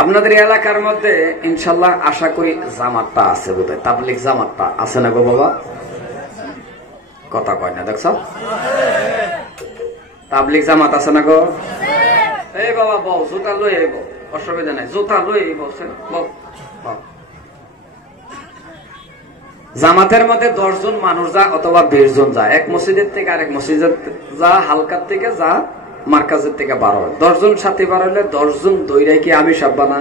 আপনাদের এলাকার মধ্যে ইনশাল্লাহ আশা করি জামাতটা আছে, বোধহয় তাবলিগ জামাতটা আছে না গো বাবা? কথা কয় না, দেখছ? তাবলিগ জামাত আছে না গো? এই বাবা বউ, জুতা লই আইব, অসুবিধা নাই, জুতা লই আইব। জামাতের মধ্যে 10 জন মানুষ যা অথবা 20 জন যা, এক মসজিদের থেকে আরেক মসজিদের যা, হালকার থেকে যা, মার্কাজের থেকে 12, 10 জন সাথে বার হলে 10 জন দইরাই কি আমি সব বানা?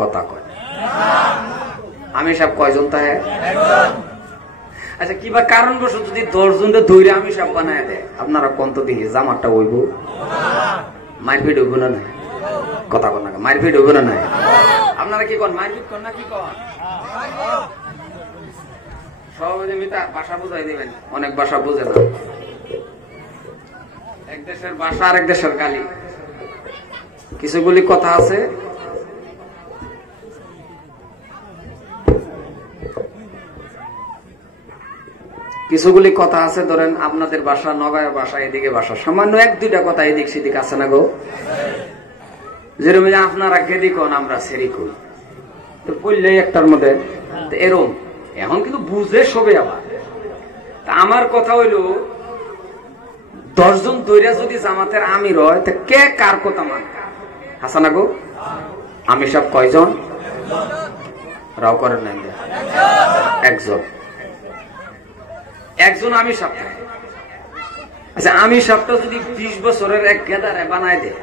কথা কয় আমি সব কয়জন তাহে? আচ্ছা কিবা কারণবশ যদি 10 জন দইরে আমি সব বানায় দেয়, আপনারা কন্ত দিকে জামাতটা হইব? মারপিট হইব না? নাই কথা কন না, মারপিট হইব না? নাই আপনারা কি কন? মারপিট কন না কি কন? সহজে মিতা ভাষা বুঝাই দিবেন, অনেক ভাষা বুঝে না। এক দেশের ভাষা আর এক দেশের গালি, কিছুগুলি কথা আছে ধরেন আপনাদের ভাষা, নগাঁয় ভাষা, এদিকে ভাষা, সামান্য 1-2টা কথা এদিক সেদিক আছে না গো? যেরকম আপনারা গেদি কন, আমরা সেরি করি, তো বললেই একটার মধ্যে এরম। এখন কিন্তু বুঝে সবে আবার। আমার কথা হইল 10 জন দইরা যদি জামাতের আমির হয়, তা কে কার কথা মান? হাসানা গো, আমি সব কয়জন? রাও করেন নাই, একজন আমি সব। আচ্ছা আমি সবটা যদি 20 বছরের এক গেদারে বানায় দেয়,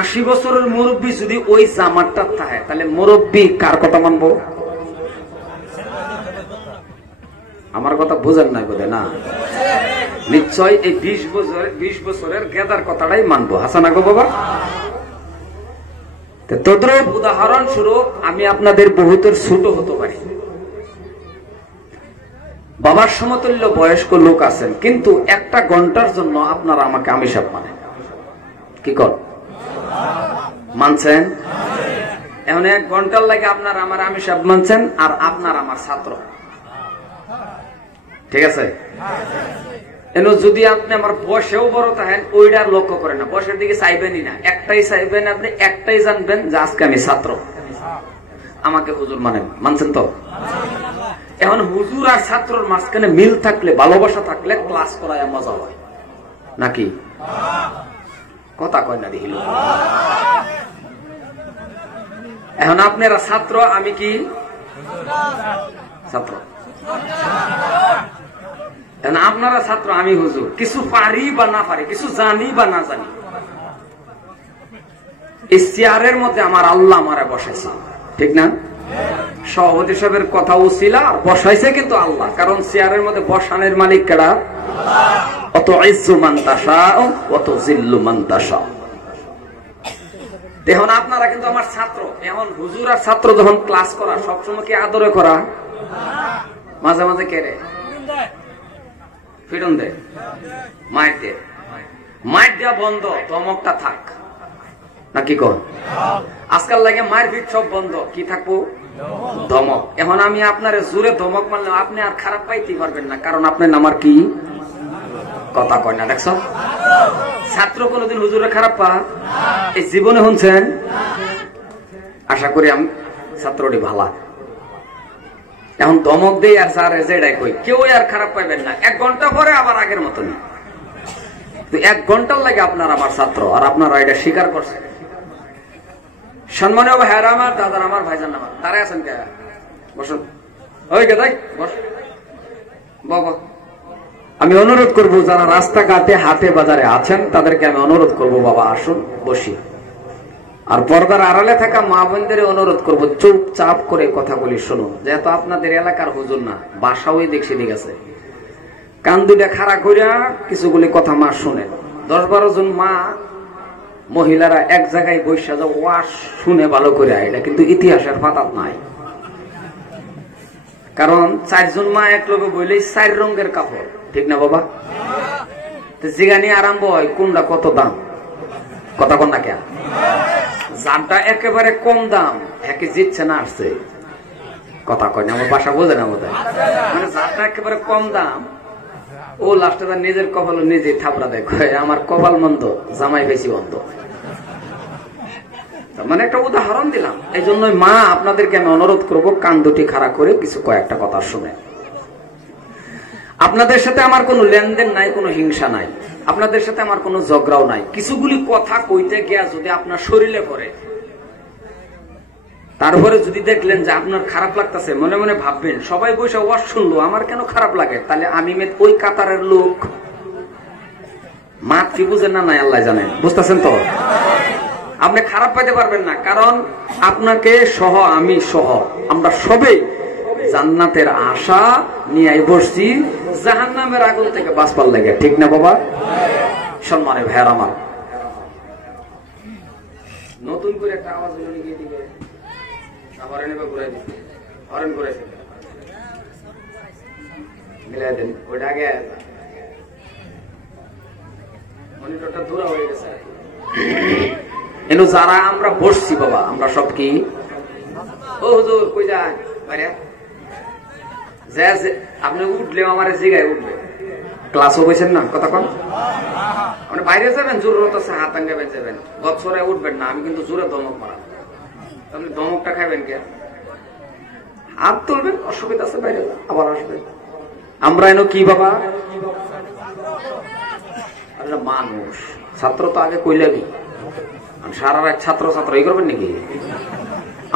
80 বছরের মুরব্বী যদি ওই জামাতটা থাকে, তাহলে মুরব্বী কার কথা মানবো? আমার কথা বুঝেন নাই বোধ না? নিশ্চয় এই 20 বছরের গেদার কথাটাই মানবো। হাসানা গো বাবা, তদ্রুপ উদাহরণস্বরূপ আমি আপনাদের বহুতের ছোট হতে পারি, বাবার সমতুল্য বয়স্ক লোক আছেন, কিন্তু 1 ঘন্টার জন্য আপনারা আমাকে আমি সব মানে কি কর মানছেন? এখন 1 ঘন্টার লাগে আপনার আমার আমি সব মানছেন, আর আপনার আমার ছাত্র, ঠিক আছে? এন যদি আপনি আমার বয়সেও বড় থাকেন, ওইটা লক্ষ্য করেন না, বয়সের দিকে চাইবেনই না, একটাই চাইবেন, আপনি একটাই জানবেন যে আজকে আমি ছাত্র, আমাকে হুজুর মানেন। মানছেন তো? এখন হুজুর আর ছাত্রর মাঝখানে মিল থাকলে, ভালোবাসা থাকলে ক্লাস করায় মজা হয় নাকি? কথা কয় না দেখিল। এখন আপনারা ছাত্র, আমি কি ছাত্র? এখন আপনারা ছাত্র, আমি হুজুর। কিছু পারি বা না পারি, কিছু জানি বা না জানি, এই চেয়ারের মধ্যে আমার আল্লাহ আমারে বসাইছে, ঠিক না? সভাপতি সাহেবের কথা উছিল, আর বসাইছে কিন্তু আল্লাহ, কারণ চেয়ারের মধ্যে বসানোর মালিক কেডা? অত ইজ্জু মান তাশা অত জিল্লু মান তাশা। এখন আপনারা কিন্তু আমার ছাত্র। এখন হুজুর আর ছাত্র যখন ক্লাস করা, সবসময় কি আদরে করা? মাঝে মাঝে কেড়ে ফিরন দে, মাইর দে, মাইর দেওয়া বন্ধ, ধমকটা থাক নাকি কন? আজকাল লাগে মায়ের পিঠ সব বন্ধ, কি থাকবো? ধমক। এখন আমি আপনার জোরে ধমক মারলে আপনি আর খারাপ পাইতে পারবেন না, কারণ আপনার আমার কি কথা কয় না, দেখছ? ছাত্র কোনদিন হুজুরে খারাপ পা এই জীবনে শুনছেন? আশা করি আমি ছাত্রটি ভালা। এখন ধমক দেই আর স্যার যেটাই কই, কেউ আর খারাপ পাইবেন না। 1 ঘন্টা পরে আবার আগের মতন। 1 ঘন্টার লাগে আপনার আমার ছাত্র, আর আপনারা এটা স্বীকার করছেন। সম্মানীয় ভাইরা আমার, দাদার আমার, ভাইজান আমার, তারা আছেন কে? বসুন। ওই গেদাই বস বাবা। আমি অনুরোধ করব, যারা রাস্তাঘাটে হাটে বাজারে আছেন তাদেরকে আমি অনুরোধ করব, বাবা আসুন বসি। আর পর্দার আড়ালে থাকা মা বোনদের অনুরোধ করব, চুপচাপ করে কথাগুলি শুনুন। যেহেতু আপনাদের এলাকার হুজুর না, বাসাও দেখছি ঠিক আছে, কান দুটা খাড়া করিয়া কিছুগুলি কথা মা শুনেন। 10-12 জন মা মহিলারা এক জায়গায় বসে যা ওয়াশ শুনে ভালো করে, এটা কিন্তু ইতিহাসের পাতাত নাই। কারণ 4 জন মা এক লোকে বললেই 4 রঙের কাপড়, ঠিক না বাবা? জিগানি আরম্ভ হয় কোনটা কত দাম, কথা কন না কেন? যারটা একেবারে কম দাম একে জিতছে না আসছে, কথা কয় না, আমার বাসা বোঝে না বোধ হয়। মানে যারটা একেবারে কম দাম, ও লাস্টে তার নিজের কপাল নিজে থাপড়া দেয়, আমার কপাল মন্দ, জামাই বেশি বন্ধ। মানে একটা উদাহরণ দিলাম। এই জন্য মা আপনাদেরকে আমি অনুরোধ করবো, কান দুটি খাড়া করে কিছু কয়েকটা কথা শুনে। আপনাদের সাথে আমার কোনো লেনদেন নাই, কোনো হিংসা নাই, আপনাদের সাথে আমার কোনো ঝগড়াও নাই। কিছুগুলি কথা কইতে গিয়া যদি আপনার শরীরে পড়ে, তারপরে যদি দেখলেন যে আপনার খারাপ লাগতেছে, মনে মনে ভাববেন সবাই বসে ওয়াজ শুনলো, আমার কেন খারাপ লাগে? তাহলে আমি ওই কাতারের লোক। মাত কি বুঝেন না? নাই আল্লাহ জানেন। বুঝতেছেন তো? আপনি খারাপ পাইতে পারবেন না, কারণ আপনাকে সহ আমি সহ আমরা সবাই জান্নাতের আশা নিয়ে বসছি জাহান্নামের আগুন থেকে বাঁচবার লাগে। ঠিক না বাবা? সম্মানে ভাইয়ার আমার, নতুন করে একটা আওয়াজ গিয়ে দিবে, হরেন ঘুরাই দিচ্ছে, হরেন ঘুরাইছে মিলাই দেন, ওইটা আগে মনিটরটা দূরা হয়ে গেছে। এলো যারা আমরা বসছি বাবা, আমরা সব কি ও হুজুর কই যান বাইরে, আপনি উঠলে আমার জায়গায় উঠবে। ক্লাসও বলছেন না কথা কন, আপনি বাইরে যাবেন, জরুরত আছে হাত আঙ্গাবেন যাবেন, বছরে উঠবেন না। আমি কিন্তু জোরে দমক মারা, আপনি দমকটা খাইবেন কে? হাত তুলবেন, অসুবিধা আছে, বাইরে আবার আসবেন। আমরা এনো কি বাবা? মানুষ। ছাত্র তো আগে কইলাবি, সারা রাত ছাত্র ছাত্র এই করবেন নাকি?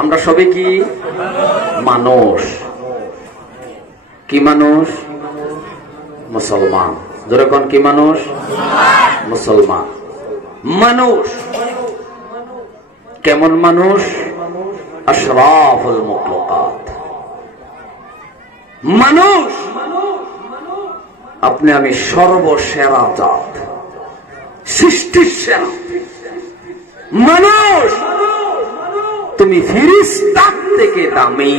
আমরা সবাই কি মানুষ? কি মানুষ? মুসলমান। ধরে কোন কি মানুষ? মুসলমান মানুষ। কেমন মানুষ? আশরাফুল মাখলুকাত মানুষ। আপনি আমি সর্বসেরা জাত, সৃষ্টির সেরা মানুষ। তুমি ফেরেশতার থেকে দামি।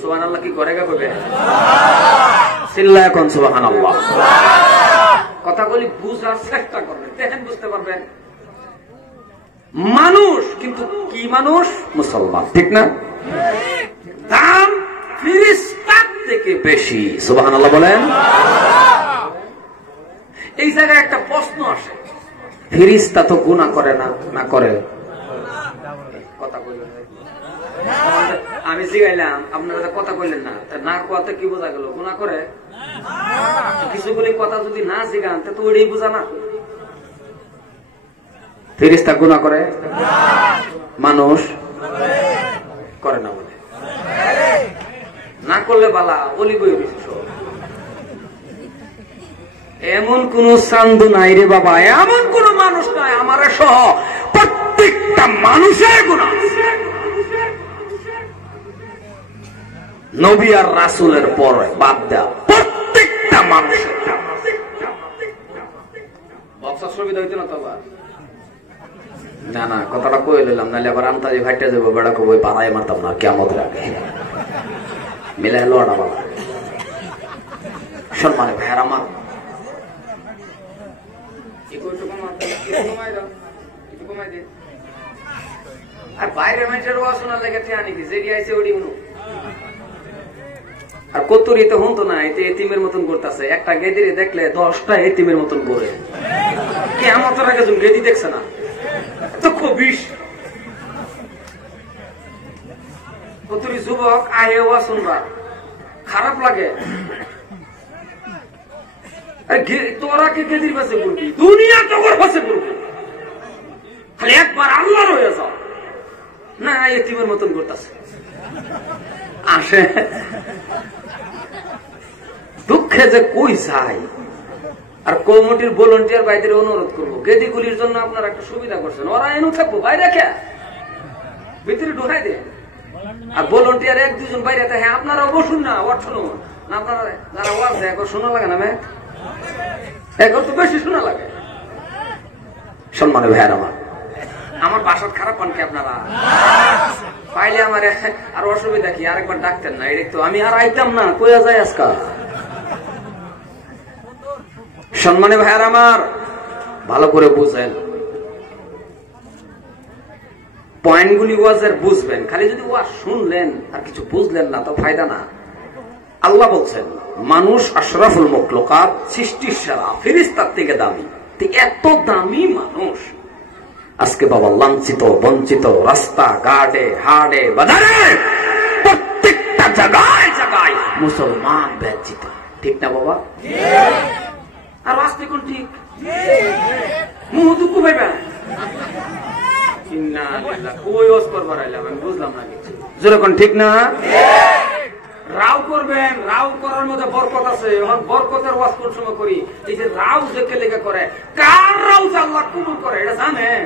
সুবহানাল্লাহ কি করে কবে? চিল্লায় এখন সুবহানাল্লাহ। কথাগুলি বুঝার চেষ্টা করবেন, দেখেন বুঝতে পারবেন। মানুষ, কিন্তু কি মানুষ? মুসলমান। ঠিক না? দাম ফেরেশতার থেকে বেশি। সুবহানাল্লাহ বলেন। এই জায়গায় একটা প্রশ্ন আসে, ফেরেশতা তো গুনাহ করে না? না করে। কথা বললেন, আমি জিগাইলাম আপনারা কথা বললেন না, না কথা কি বোঝা গেল? গুনাহ করে। কিছুগুলি কথা যদি না জিগান তো ওইটাই বোঝা না। ফেরেশতা গুনাহ করে? মানুষ করে না বলে। না করলে বালা বলি বই। এমন কোন চান্দু নাই রে বাবা, এমন কোন মানুষ নাই আমার সহ প্রত্যেকটা মানুষের গুনাহ। নবী আর রাসূলের পরে বাদ দেয়া প্রত্যেকটা মানুষের। বক্স সুবিধা হইতো না তো আবার? না না, কথাটা কয়ে নিলাম, নাহলে আবার আন্তাজি ভাইটা যাবো, বেড়া কবই পাড়ায় মারতাম না কিয়ামতের আগে। মিলাই লোটা বাবা। সম্মানে ভাইয়ার আমার, আর বাইরের মানুষের শোনার লেগে নাকি যে আইসে ওটি শুনো। আর কত্তরি তো হুন তো না, এতে এতিমের মতন করতেছে। একটা গেদিরে দেখলে 10টা এতিমের মতন করে। কি আমার তো আগে গেদি দেখছে না তো খুব বিষ। কত্তরি যুবক আহে ওয়া শুনবা খারাপ লাগে। তোরা কে গেদির পাশে করবি? দুনিয়া তোর পাশে করবি। খালি একবার আল্লাহ রয়ে যাও না, এতিমের মতন করতেছে। আসে দুঃখে যে কই যায়। আর কমিটির ভলান্টিয়ার ভাইদের অনুরোধ করবো, গেদিগুলির জন্য আপনারা একটা সুবিধা করছেন, ওরা এনু থাকবো, বাইরে কে ভিতরে ঢুকাই দেন। আর ভলান্টিয়ার 1-2 জন বাইরে থাকে, আপনারাও বসুন না, ওয়াট শুনুন না। আপনারা যারা ওয়াজ দেয় একবার শোনা লাগে না? একবার তো বেশি শোনা লাগে। সম্মানে ভাইয়ার আমার, আমার বাসার খারাপ পান কি আপনারা? পাইলে আমার আর অসুবিধা কি? আরেকবার ডাকতেন না? এটা তো আমি আর আইতাম না, কইয়া যায় আজকাল। সম্মানে ভাইয়ার আমার, ভালো করে বুঝেন পয়েন্টগুলি, ওয়াজের বুঝবেন। খালি যদি ওয়াজ শুনলেন আর কিছু বুঝলেন না তো ফায়দা না। আল্লাহ বলছেন মানুষ আশরাফুল মাখলুকাত, সৃষ্টির সেরা, ফেরেশতার থেকে দামি। এত দামি মানুষ আজকে বাবা লাঞ্ছিত বঞ্চিত রাস্তা ঘাটে হাটে বাজারে প্রত্যেকটা জায়গায় জায়গায় মুসলমান ব্যঞ্চিত, ঠিক না বাবা? আর আসতে কোন ঠিক মুহ দুঃখ পাইবে আমি বুঝলাম না কিছু, যেরকম ঠিক না? রাও করবেন, রাও করার মধ্যে বরকত আছে। এখন বরকতের ওয়াজ কোন সময় করি, এই যে রাও দেখে লেগে করে, কার রাও আল্লাহ কবুল করে এটা জানেন?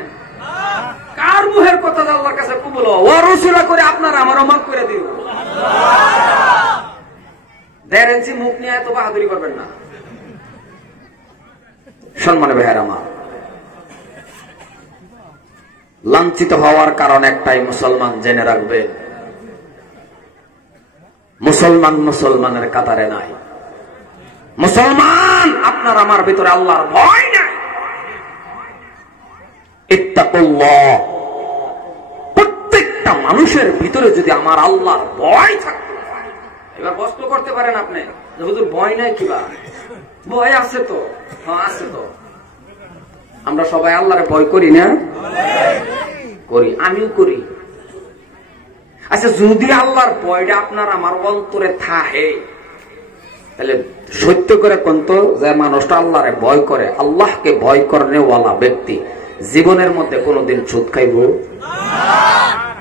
কার মুহের কথা আল্লাহর কাছে কবুল ওরসুরা করে আপনার আমার মাফ করে দিও। 1.5 ইঞ্চি মুখ নিয়ে এত বাহাদুরি করবেন না। সম্মানে ভাইয়ের আমার, লাঞ্ছিত হওয়ার কারণ একটাই, মুসলমান জেনে রাখবে, মুসলমান মুসলমানের কাতারে নাই। মুসলমান আপনার আমার ভিতরে আল্লাহর ভয় নাই। ইত্তাকুল্লাহ, প্রত্যেকটা মানুষের ভিতরে যদি আমার আল্লাহর ভয় থাকে। এবার প্রশ্ন করতে পারেন আপনি, হুজুর ভয় নাই কিবা? ভয় আছে তো, হ্যাঁ আছে তো। আমরা সবাই আল্লাহরে ভয় করি না? করি, আমিও করি। আচ্ছা, যদি আল্লাহর ভয়টা আপনার আমার অন্তরে থাকে, তাহলে সত্য করে কোনতো যে মানুষটা আল্লাহরে ভয় করে, আল্লাহকে ভয় করেওয়ালা ব্যক্তি জীবনের মধ্যে কোনদিন সুদ খাইব?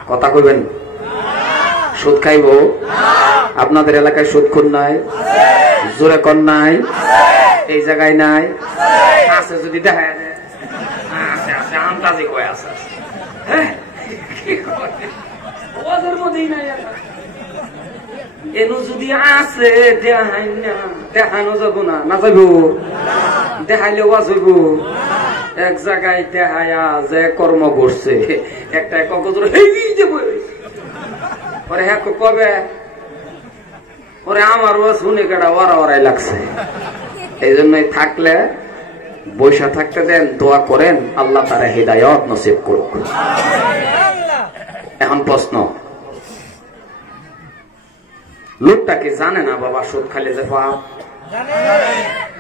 কথা কইবেন, সুদ খাইব? আপনাদের এলাকায় সুদখোর নাই? জোরে কর নাই? এই জায়গায় নাই? আছে যদি দেখা যায়, আছে আছে আন্দাজে কয় আছে। হ্যাঁ, ওদের মধ্যেই নাই। এনু যদি আছে দেখাই না, দেখানো যাবো না, না যাইব? দেখাইলে ওয়াজ হইব। এক জায়গায় দেখায়া যে কর্ম করছে, একটা কগজর পরে হ্যাঁ কবে পরে আমার ওয়াজ শুনে কেটা ওরা ওরাই লাগছে। এই জন্যই থাকলে বৈশা থাকতে দেন, দোয়া করেন আল্লাহ তারা হিদায়াত নসিব করুক। এখন প্রশ্ন, লোকটা কি জানে না বাবা সুদ খাইলে যে পাপ,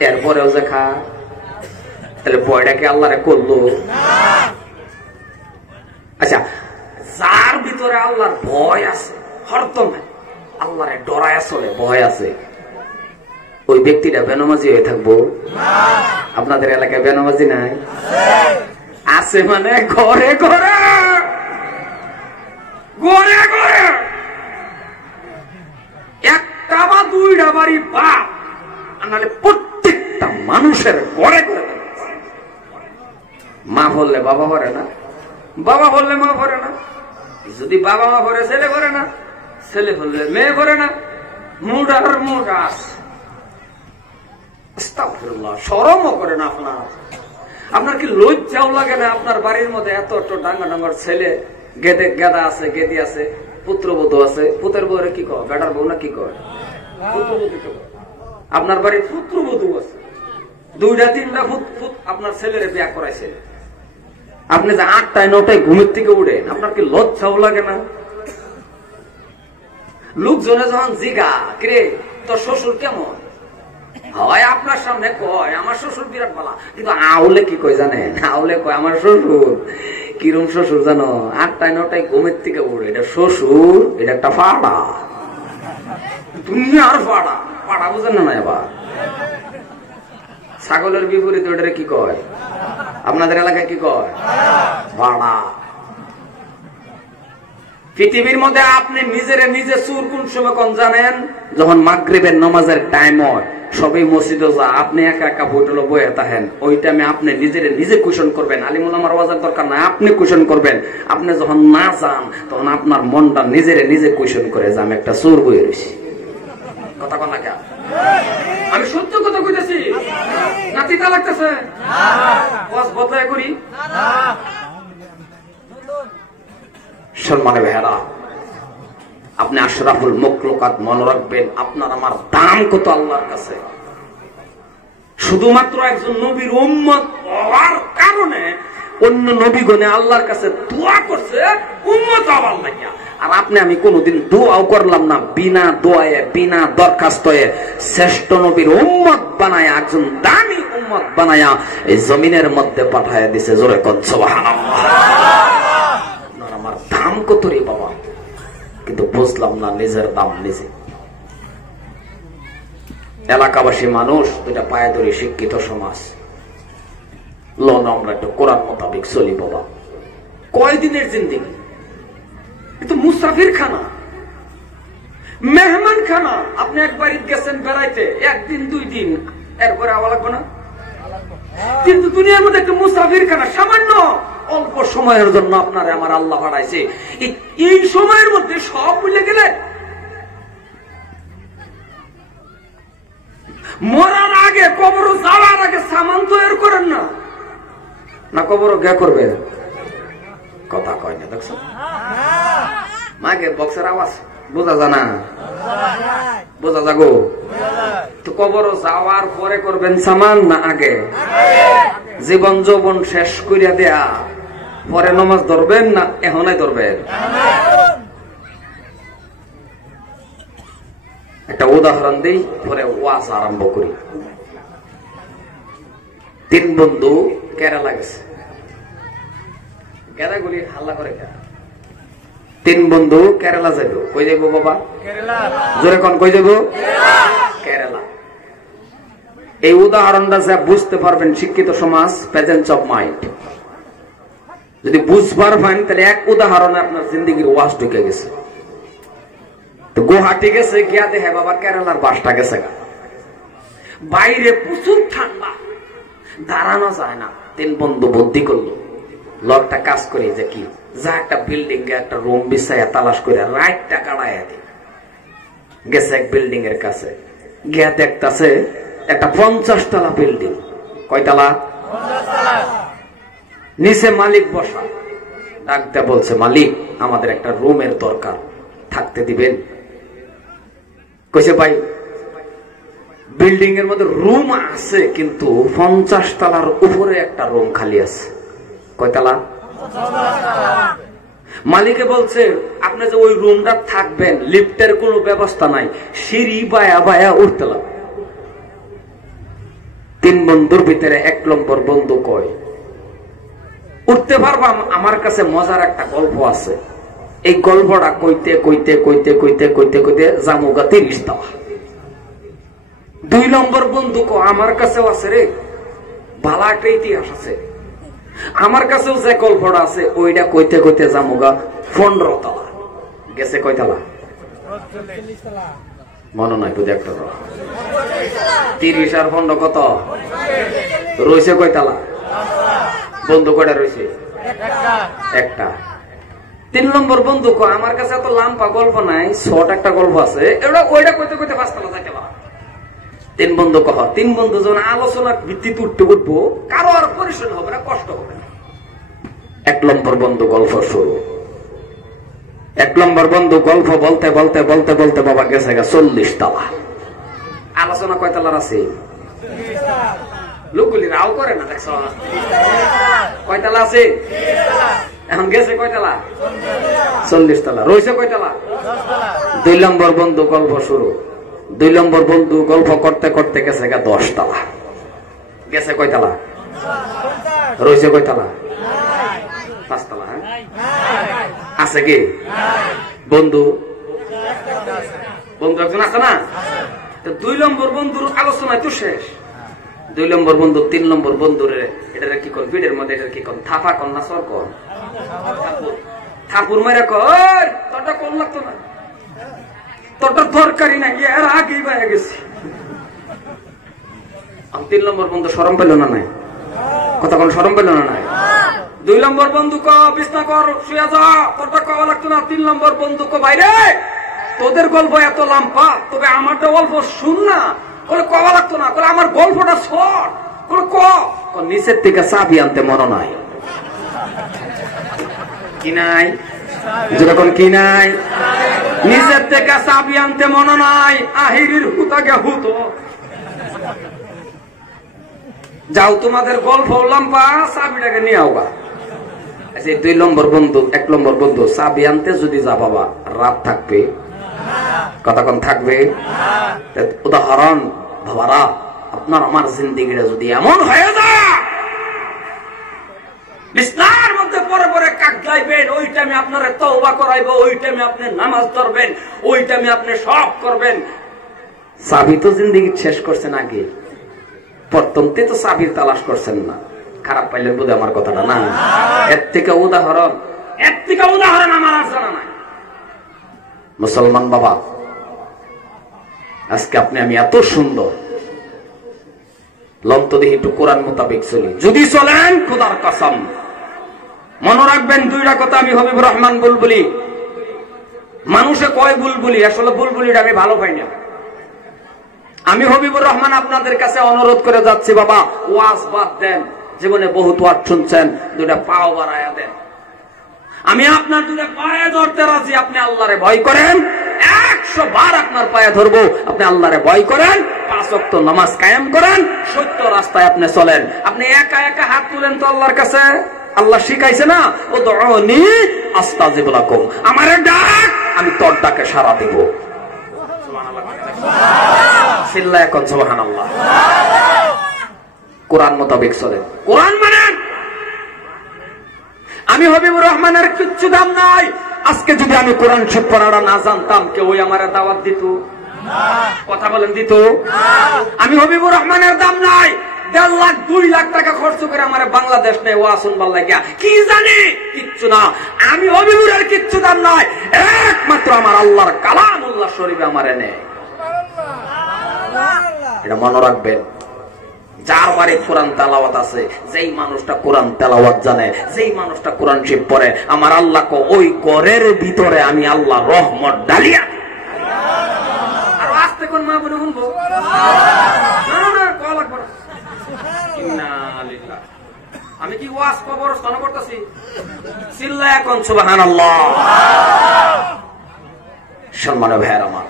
এরপরেও যে খা, তাহলে ভয়টা কি আল্লাহরে করলো? আচ্ছা, যার ভিতরে আল্লাহর ভয় আছে, হরদম আল্লাহরে ডরায় চলে, ভয় আছে, ওই ব্যক্তিটা বেনামাজি হয়ে থাকবো? আপনাদের এলাকায় বেনামাজি নাই? আছে মানে ঘরে ঘরে ঘরে ঘরে একটা বা দুইটা বাড়ি বাপ, নাহলে প্রত্যেকটা মানুষের ঘরে ঘরে। মা বললে বাবা ভরে না, বাবা বললে মা ভরে না। যদি বাবা মা ভরে ছেলে ভরে না, ছেলে বললে মেয়ে ভরে না। মুডার মুডাস শরমও করে না আপনার? আপনার কি লজ্জাও লাগে না? আপনার বাড়ির মধ্যে এত ডাঙ্গা ডাঙ্গার ছেলে, গেদা আছে, গেদি আছে, পুত্রবধূ আছে। পুতের বউরে কি কয়? বেটার বউ না কি কয়? পুত্রবধূ। আপনার বাড়ির পুত্রবধূ আছে, 2-3টা আপনার ছেলেরে বিয়া করাইছে। আপনি যে 8টায় 9টায় ঘুমের থেকে উঠেন, আপনার কি লজ্জাও লাগে না? লোকজনে যখন জিগা কে তোর শ্বশুর কেমন হয়, আপনার সামনে কয় আমার শ্বশুর বিরাট ভালো, কিন্তু আউলে কি কয় জানেন? আউলে কয় আমার শ্বশুর কিরম শ্বশুর জানো, 8টায় 9টায় ঘুমের থেকে উঠে। এটা শ্বশুর, এটা একটা ফাড়া, দুনিয়ার ফাড়া। ফাড়া বুঝেন না? এবার ছাগলের বিপরীত ওটারে কি কয়? আপনাদের এলাকায় কি কয়? ভাড়া। পৃথিবীর মধ্যে আপনি নিজেরে নিজে চুর কোন সময় কোন জানেন? যখন মাগরিবের নামাজের টাইম হয়, সবাই মসজিদে যা, আপনি একা একা বইটল বয়ে থাকেন, ওই টাইমে আপনি নিজেরে নিজে কুশন করবেন। আলিমুল আমার ওয়াজের দরকার নাই, আপনি কুশন করবেন। আপনি যখন না যান, তখন আপনার মনটা নিজেরে নিজে কুশন করে যে আমি একটা চোর বয়ে রয়েছি। কথা কন না কে? আমি সত্য কথা কইতেছি, নাতিটা লাগতেছে বদলায় করি। সম্মানে ভাইরা, আপনি আশরাফুল মখলুকাত মনে রাখবেন, আপনার আমার দাম কত আল্লাহর কাছে। শুধুমাত্র একজন নবীর উম্মত হওয়ার কারণে অন্য নবীগণে আল্লাহর কাছে দোয়া করছে উম্মত হওয়ার লাগিয়া। আর আপনি আমি কোনোদিন দোয়াও করলাম না, বিনা দোয়ায় বিনা দরখাস্তে শ্রেষ্ঠ নবীর উম্মত বানায় একজন দামি উম্মত রহমত বানায়া এই জমিনের মধ্যে পাঠায়া দিছে। জোরে কোন সুবহানাল্লাহ। আমার দাম কত রে বাবা, কিন্তু বুঝলাম না নিজের দাম নিজে। এলাকাবাসী মানুষ দুটা পায়ে ধরে শিক্ষিত সমাজ, লোন আমরা একটু কোরআন মোতাবেক চলি বাবা। কয়দিনের জিন্দেগি, কিন্তু মুসাফির খানা, মেহমান খানা। আপনি একবার গেছেন বেড়াইতে, একদিন 2 দিন, এরপরে আওয়া লাগবে না? কিন্তু দুনিয়ার মধ্যে একটা মুসাফির খানা, সামান্য অল্প সময়ের জন্য আপনার আমার আল্লাহ পাঠাইছে। এই সময়ের মধ্যে সব ভুলে গেলে মরার আগে, কবর যাওয়ার আগে সামান তৈরি করেন না, না কবর গে করবে? কথা কয় না, দেখছো মাকে বক্সের আওয়াজ বোঝা জানা, বোঝা যাগো তো। কবর যাওয়ার পরে করবেন সামান না আগে? জীবন যৌবন শেষ করিয়া দেয়া পরে নামাজ ধরবেন না এখনই ধরবেন? একটা উদাহরণ দিই, পরে ওয়াজ আরম্ভ করি। 3 বন্ধু কেরালা গেছে, গেরাগুলি হাল্লা করে। 3 বন্ধু কেরালা যাইব। কই যাইব বাবা? জোরে কোন, কই যাইব? কেরালা। এই উদাহরণটা যা বুঝতে পারবেন শিক্ষিত সমাজ, প্রেজেন্স অফ মাইন্ড, যদি বুঝবার পারেন তাহলে এক উদাহরণে আপনার জিন্দগির ওয়াজ ঢুকে গেছে। তো গুয়াহাটি গেছে, গিয়া দেখে বাবা কেরালার বাসটা গেছে, বাইরে প্রচুর ঠান্ডা, দাঁড়ানো যায় না। 3 বন্ধু বুদ্ধি করলো, লকটা কাজ করে যে কি যা একটা বিল্ডিং এ একটা রুম বিছাইয়া তালাশ করে রাইটটা কাটাইয়া দি গেছে এক বিল্ডিং এর কাছে। গিয়া দেখতেছে একটা 50 তলা বিল্ডিং। কয়তলা? 50 তলা। নিচে মালিক বসা, ডাকতে বলছে, মালিক আমাদের একটা রুমের দরকার, থাকতে দিবেন? কইছে ভাই বিল্ডিং এর মধ্যে রুম আছে, কিন্তু 50 তলার উপরে একটা রুম খালি আছে। কয়তলা? মালিকে বলছে, আপনি যে ওই রুমটা থাকবেন, লিফটের কোনো ব্যবস্থা নাই, সিঁড়ি বায়া বায়া উঠতে লাগবে। 3 বন্ধুর ভিতরে 1 নম্বর বন্ধু কয়, উঠতে পারবা? আমার কাছে মজার একটা গল্প আছে। এই গল্পটা কইতে কইতে কইতে কইতে কইতে কইতে জামুগা 30 তলা। 2 নম্বর বন্ধু কয়, আমার কাছেও আছে রে, ভালো একটা ইতিহাস আছে, আমার কাছেও যে গল্পটা আছে ওইটা কইতে কইতে জামুগা 15 তলা। গেছে কয়তলা? মনে নাই বুঝে একটা 30 আর 15 কত? রয়েছে কয়তলা? বন্ধু কয়টা রয়েছে? একটা। 3 নম্বর বন্ধু কয়, আমার কাছে এত লাম্পা গল্প নাই, শর্ট একটা গল্প আছে, ওইটা কইতে কইতে 5 তলা যাইতে পারে। 3 বন্ধু কহ, 3 বন্ধু যখন আলোচনার ভিত্তিতে উঠতে উঠবো, কারো আর পরিশ্রম হবে না, কষ্ট হবে না। 1 নম্বর বন্ধু গল্প শুরু। 1 নম্বর বন্ধু গল্প বলতে বলতে বলতে বলতে বাবা গেছে 40 তলা। আলোচনা কয়তলার আছে? লোকগুলি রাও করে না, দেখছ কয়তলা আছে? এখন গেছে কয়তলা? 40 তলা। রয়েছে কয়তলা? 2 নম্বর বন্ধু গল্প শুরু। 2 নম্বর বন্ধু গল্প করতে করতে গেছে 10 তলা। গেছে কয়তলা? রয়েছে কয়তলা? 5 তলা। আছে কি বন্ধু? বন্ধু একজন আছে না? 2 নম্বর বন্ধুর আলোচনা তো শেষ। 2 নম্বর বন্ধু 3 নম্বর বন্ধুর এটা কি কোন ভিড়ের মধ্যে এটা কি কোন থাপা কোন না সর কোন ঠাকুর মারা কই তোরটা কোন লাগতো না, তোরটা দরকারি না, এর আগেই বাইরে গেছি। 3 নম্বর বন্ধু শরম পেল না? নাই কথা কোন শরম পেল না? নাই। 2 নম্বর বন্ধু ক বিছনা কর, শুয়ে যা, তোরটা কওয়া লাগতো না। 3 নম্বর বন্ধু ক বাইরে তোদের গল্প এত লম্বা, তবে আমারটা গল্প শুন না। বলে কওয়া লাগতো না, বলে আমার গল্পটা শর্ট। বলে ক নিচের থেকে চাবি আনতে মনে নাই? কি নাই? যেরকম কি নাই? নিচের থেকে চাবি আনতে মনে নাই? আহিরির হুতাকে হুতো যাও, তোমাদের গল্প লম্বা, চাবিটাকে নিয়ে আওগা। আচ্ছা 2 নম্বর বন্ধু 1 নম্বর বন্ধু চাবি আনতে যদি যা বাবা রাত থাকবে, কতক্ষণ থাকবে? উদাহরণ বাবারা আপনার আমার জিন্দেগিটা যদি এমন হয়ে যায় বিছনার মধ্যে পরে পরে কাকলাইবেন, ওই টাইমে আপনারা তওবা করাইব, ওই টাইমে আপনি নামাজ ধরবেন, ওই টাইমে আপনি সব করবেন। চাবি তো জিন্দেগি শেষ করছেন আগে, প্রথমতে তো চাবির তালাশ করছেন না। খারাপ পাইলেন বোধ আমার কথাটা না। এর থেকে উদাহরণ আমার আর জানা নাই। মুসলমান বাবা, আজকে আপনি আমি এত সুন্দর লন্ত দেখি একটু কোরআন মোতাবেক চলি, যদি চলেন খোদার কসম মনে রাখবেন দুইটা কথা। আমি হবিবুর রহমান বুলবুলি, মানুষে কয় বুলবুলি, আসলে বুলবুলিটা আমি ভালো পাই না। আমি হবিবুর রহমান আপনাদের কাছে অনুরোধ করে যাচ্ছি, বাবা ওয়াজ বাদ দেন, জীবনে বহুত ওয়াজ শুনছেন, দুইটা পাও বাড়ায়া দেন। আমি আপনার দুইটা পায়ে ধরতে রাজি, আপনি আল্লাহরে ভয় করেন, 100 বার আপনার পায়ে ধরবো, আপনি আল্লাহরে ভয় করেন, 5 ওয়াক্ত নামাজ কায়েম করেন, সত্য রাস্তায় আপনি চলেন। আপনি একা একা হাত তুলেন তো আল্লাহর কাছে, আল্লাহ শিখাইছে না, উদউনি আস্তাজিব লাকুম, আমারে ডাক আমি তোর ডাকে সাড়া দেব। সুবহানাল্লাহ, চিল্লায় কোন সুবহানাল্লাহ। কোরআন মোতাবেক চলেন, কোরআন মানেন। আমি হবিবুর রহমানের কিচ্ছু দাম নাই। আজকে যদি আমি কোরআন শরীফ পড়াটা না জানতাম, কেউ আমার দাওয়াত দিত? কথা বলেন, দিত? আমি হবিবুর রহমানের দাম নাই। 1.5 লাখ 2 লাখ টাকা খরচ করে আমার বাংলাদেশ নেই ওয়া শুনবার লাগিয়া, কি জানি কিচ্ছু না। আমি হবিবুরের কিচ্ছু দাম নাই, একমাত্র আমার আল্লাহর কালামুল্লাহ শরীফে আমার এনে। এটা মনে রাখবেন। যার বাড়ি কোরআন তেলাওয়াত আছে, যেই মানুষটা কোরআন তেলাওয়াত জানে, যেই মানুষটা কোরআন শরীফ পড়ে, আমার আল্লাহকে ওই ঘরের ভিতরে আমি আল্লাহ রহমত ডালিয়া। আর আস্তে কোন মা বলে শুনবো না, কল লাগবে না। আমি কি ওয়াজ কবরস্থানে করতেছি? চিল্লায় এখন সুবহানাল্লাহ। সম্মানিত ভাইয়েরা আমার,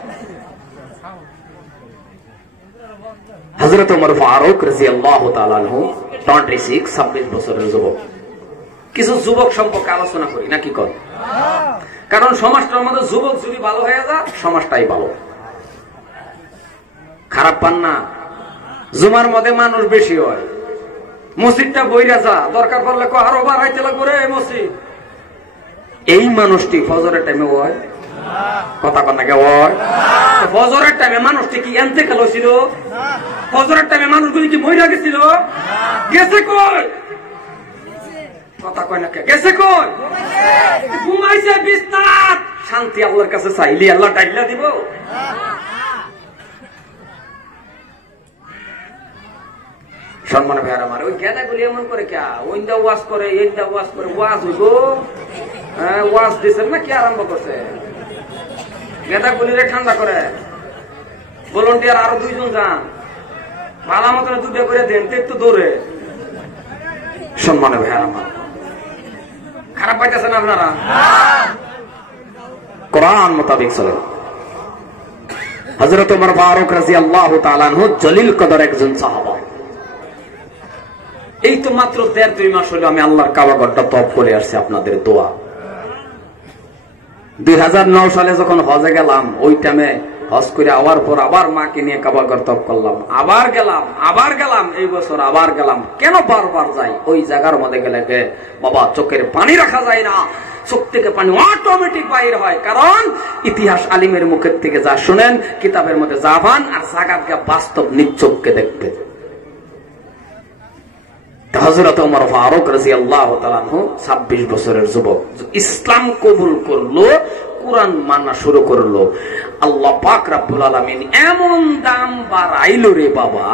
হযরত ওমর ফারুক রাদিয়াল্লাহু তাআলা আনহু 26 বছরের যুবক। কিছু যুবক সম্পর্কে আলোচনা করি নাকি কর, কারণ সমাজটার মধ্যে যুবক যদি ভালো হয়ে যায় সমাজটাই ভালো। খারাপ পান না? জুমার মধ্যে মানুষ বেশি হয়, মসজিদটা বইরা যা, দরকার পড়লে আরো বাড়াইতে লাগবে রে মসজিদ। এই মানুষটি ফজরের টাইমে হয়, কথা কন্যা কে হয়? ফজরের টাইমে মানুষটি কি এনতে খেল ছিল? ফজরের টাইমে মানুষগুলি কি মহিলা গেছিল? গেছে কই? কথা কয় না কে? গেছে কই? ঘুমাইছে বিছনাত। শান্তি আল্লাহর কাছে চাইলি আল্লাহ টাইলা দিব? সম্মান ভাইয়ার আমার, ওই গেদাগুলি এমন করে কে ওইন্দা ওয়াজ করে, এইন্দা ওয়াজ করে, ওয়াজ হইব ওয়াজ দিচ্ছেন না কি আরম্ভ করছে? গেদাগুলিরে ঠান্ডা করে ভলান্টিয়ার আরো 2 জন যান, ভালো মতন 2টা করে দেন, একটু দৌড়ে। সম্মানে ভাইয়ার আমার, খারাপ পাইতেছেন আপনারা? কোরআন মোতাবেক চলেন। হযরত ওমর ফারুক রাদিয়াল্লাহু তাআলা আনহু জলিল কদর একজন সাহাবা। এই তো মাত্র 1.5-2 মাস হলো আমি আল্লাহর কাবা ঘরটা তওয়াফ করে আসছি আপনাদের দোয়া। 2009 সালে যখন হজে গেলাম, ওই টাইমে হজ করে আবার পর আবার মাকে নিয়ে কাবা ঘর তওয়াফ করলাম, আবার গেলাম, এই বছর আবার গেলাম। কেন বারবার যাই? ওই জায়গার মধ্যে গেলে বাবা চোখের পানি রাখা যায় না, চোখ থেকে পানি অটোমেটিক বাইর হয়। কারণ ইতিহাস আলিমের মুখের থেকে যা শুনেন, কিতাবের মধ্যে যা পান, আর জায়গাকে বাস্তব নিজ চোখকে দেখতে। হযরত ওমর ফারুক রাদিয়াল্লাহু তাআলা আনহু 26 বছরের যুবক, ইসলাম কবুল করলো, কোরআন মানা শুরু করলো। আল্লাহ পাক রব্বুল আলামিন এমন দাম বাড়াইলো রে বাবা,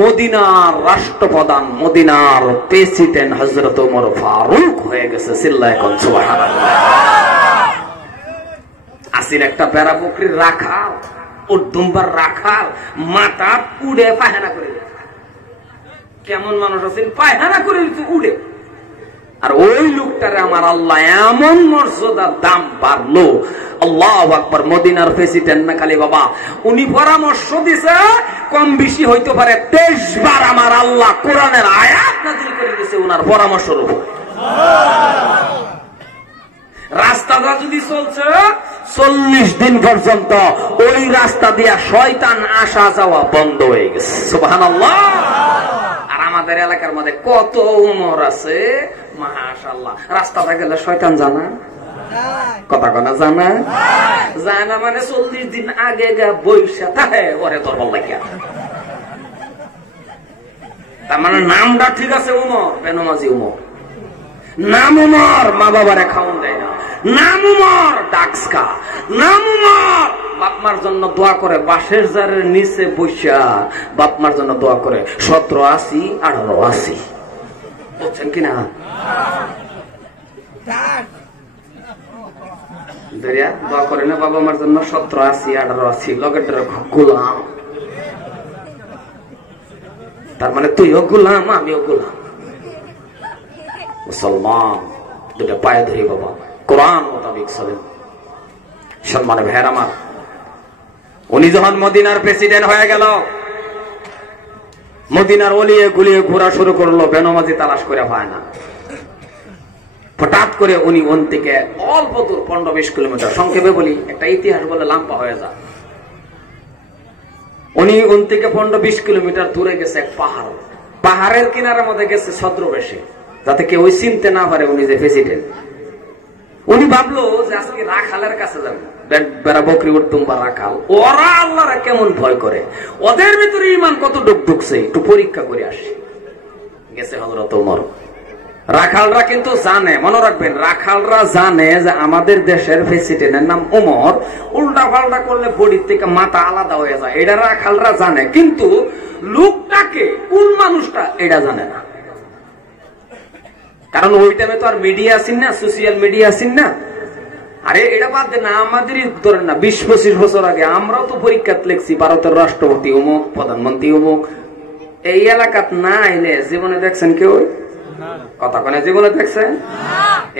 মদিনার রাষ্ট্রপ্রধান, মদিনার প্রেসিডেন্ট হযরত ওমর ফারুক হয়ে গেছে। চিল্লায় কোন সুবহানাল্লাহ। আসির একটা বেড়া বকরির রাখাল, ওর দুম্বার রাখাল, মাথা উড়ে পায়খানা করে। কেমন মানুষ আছেন, পায়খানা করে উড়ে। আর ওই লোকটারে আমার আল্লাহ এমন মর্যাদার দাম বাড়লো, আল্লাহু আকবার। মদিনার প্রেসিডেন্ট না খালি বাবা, উনি পরামর্শ দিছে, কম বেশি হইতে পারে 23 বার আমার আল্লাহ কোরআনের আয়াত নাযিল করে দিয়েছে উনার পরামর্শের উপর। রাস্তাটা যদি চলছে 40 দিন পর্যন্ত ওই রাস্তা দিয়া শয়তান আসা যাওয়া বন্ধ হয়ে গেছে। সুবহানাল্লাহ। আর আমাদের এলাকার মধ্যে কত উমর আছে মাশাআল্লাহ, রাস্তাটা গেলে শয়তান জানা কথা কনা জানা যায় না, মানে 40 দিন আগে গা বৈশা থাকে ওরে দরবার লাগিয়া। তার মানে নামটা ঠিক আছে উমর, বেনমাজি উমর। নাম উমর, মা বাবারে খাওয়ান দেয় না। নাম উমর, ডাক্সকা। নাম উমর, বাপমার জন্য দোয়া করে বাঁশের জারের নিচে বৈশা বাপমার জন্য দোয়া করে 1780 1880। বুঝছেন কিনা? দোয়া করে না বাবা মার জন্য 1780 1880। লগের গোলাম, তার মানে তুইও গোলাম আমিও গোলাম। মুসলমান দুটা পায়ে ধরি বাবা, কোরআন মোতাবেক চলেন। সম্মানে ভাইয়ের আমার, উনি যখন মদিনার প্রেসিডেন্ট হয়ে গেল, মদিনার অলিয়ে গুলিয়ে ঘোরা শুরু করলো, বেনমাজি তালাশ করে পায় না। হঠাৎ করে উনি ওন থেকে অল্প দূর 15-20 কিলোমিটার, সংক্ষেপে বলি একটা ইতিহাস বলে লাম্পা হয়ে যায়, উনি ওন থেকে 15-20 কিলোমিটার দূরে গেছে এক পাহাড়। পাহাড়ের কিনারের মধ্যে গেছে ছদ্রবেশে, যাতে কেউ চিনতে না পারে উনি যে প্রেসিডেন্ট। উনি ভাবলো যে আজকে রাখালের কাছে যাবো, বেড়া বকরি উঠতুম বা রাখাল, ওরা আল্লাহরা কেমন ভয় করে, ওদের ভিতরে ইমান কত ডুব ঢুকছে একটু পরীক্ষা করে আসি। গেছে হযরত ওমর। রাখালরা কিন্তু জানে, মনে রাখবেন, রাখালরা জানে যে আমাদের দেশের প্রেসিডেন্টের নাম ওমর, উল্টা পাল্টা করলে বডির থেকে মাথা আলাদা হয়ে যায়, এটা রাখালরা জানে। কিন্তু লোকটাকে, কোন মানুষটা, এটা জানে না। কারণ ওই টাইমে তো আর মিডিয়া আছেন না, সোশিয়াল মিডিয়া আছেন না। আরে এটা বাদ দেন না, আমাদেরই ধরেন না 20-25 বছর আগে আমরাও তো পরীক্ষা লিখছি ভারতের রাষ্ট্রপতি অমুক, প্রধানমন্ত্রী অমুক। এই এলাকাত না আইলে জীবনে দেখছেন কেউ? কথা কনে জীবনে দেখছেন?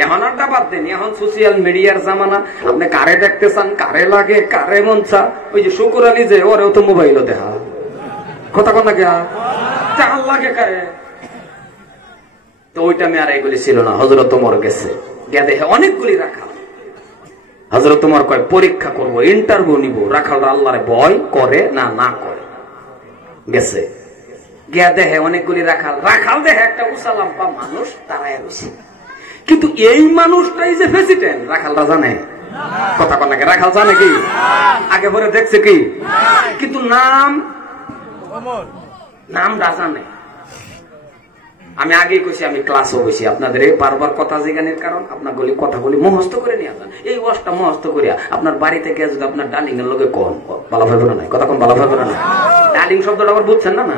এখন আরটা বাদ দেন, এখন সোশিয়াল মিডিয়ার জামানা। আপনি কারে দেখতে চান, কারে লাগে, কারে মন চা, ওই যে শুকুর আলী যে ওরেও তো মোবাইলও দেখা। কথা কন না কে চাল লাগে কারে। তো ওইটা আমি আর এগুলি ছিল না। হযরত ওমর গেছে, গিয়া দেখে অনেকগুলি রাখাল। হযরত ওমর কয় পরীক্ষা করবো, ইন্টারভিউ নিব, রাখালরা আল্লাহরে ভয় করে না না করে। গেছে, গিয়া দেখে অনেকগুলি রাখাল। রাখাল দেখে একটা উসালাম্পা মানুষ দাঁড়ায় রয়েছে, কিন্তু এই মানুষটাই যে প্রেসিডেন্ট রাখালরা জানে? কথা কন নাকি? রাখাল জানে কি? আগে পরে দেখছে কি? কিন্তু নামটা জানে। আমি আগেই কইছি, আমি ক্লাসও কইছি আপনাদের বারবার কথা জিজ্ঞানের কারণ আপনার গলি কথাগুলি মুখস্থ করে নিয়ে যান। এই ওয়াজটা মুখস্থ করিয়া আপনার বাড়িতে গিয়ে যদি আপনার ডার্লিং এর লগে কোন ভালো ভাবে না, কথা কোন ভালো ভাবে না, ডার্লিং শব্দটা আবার বুঝছেন না? না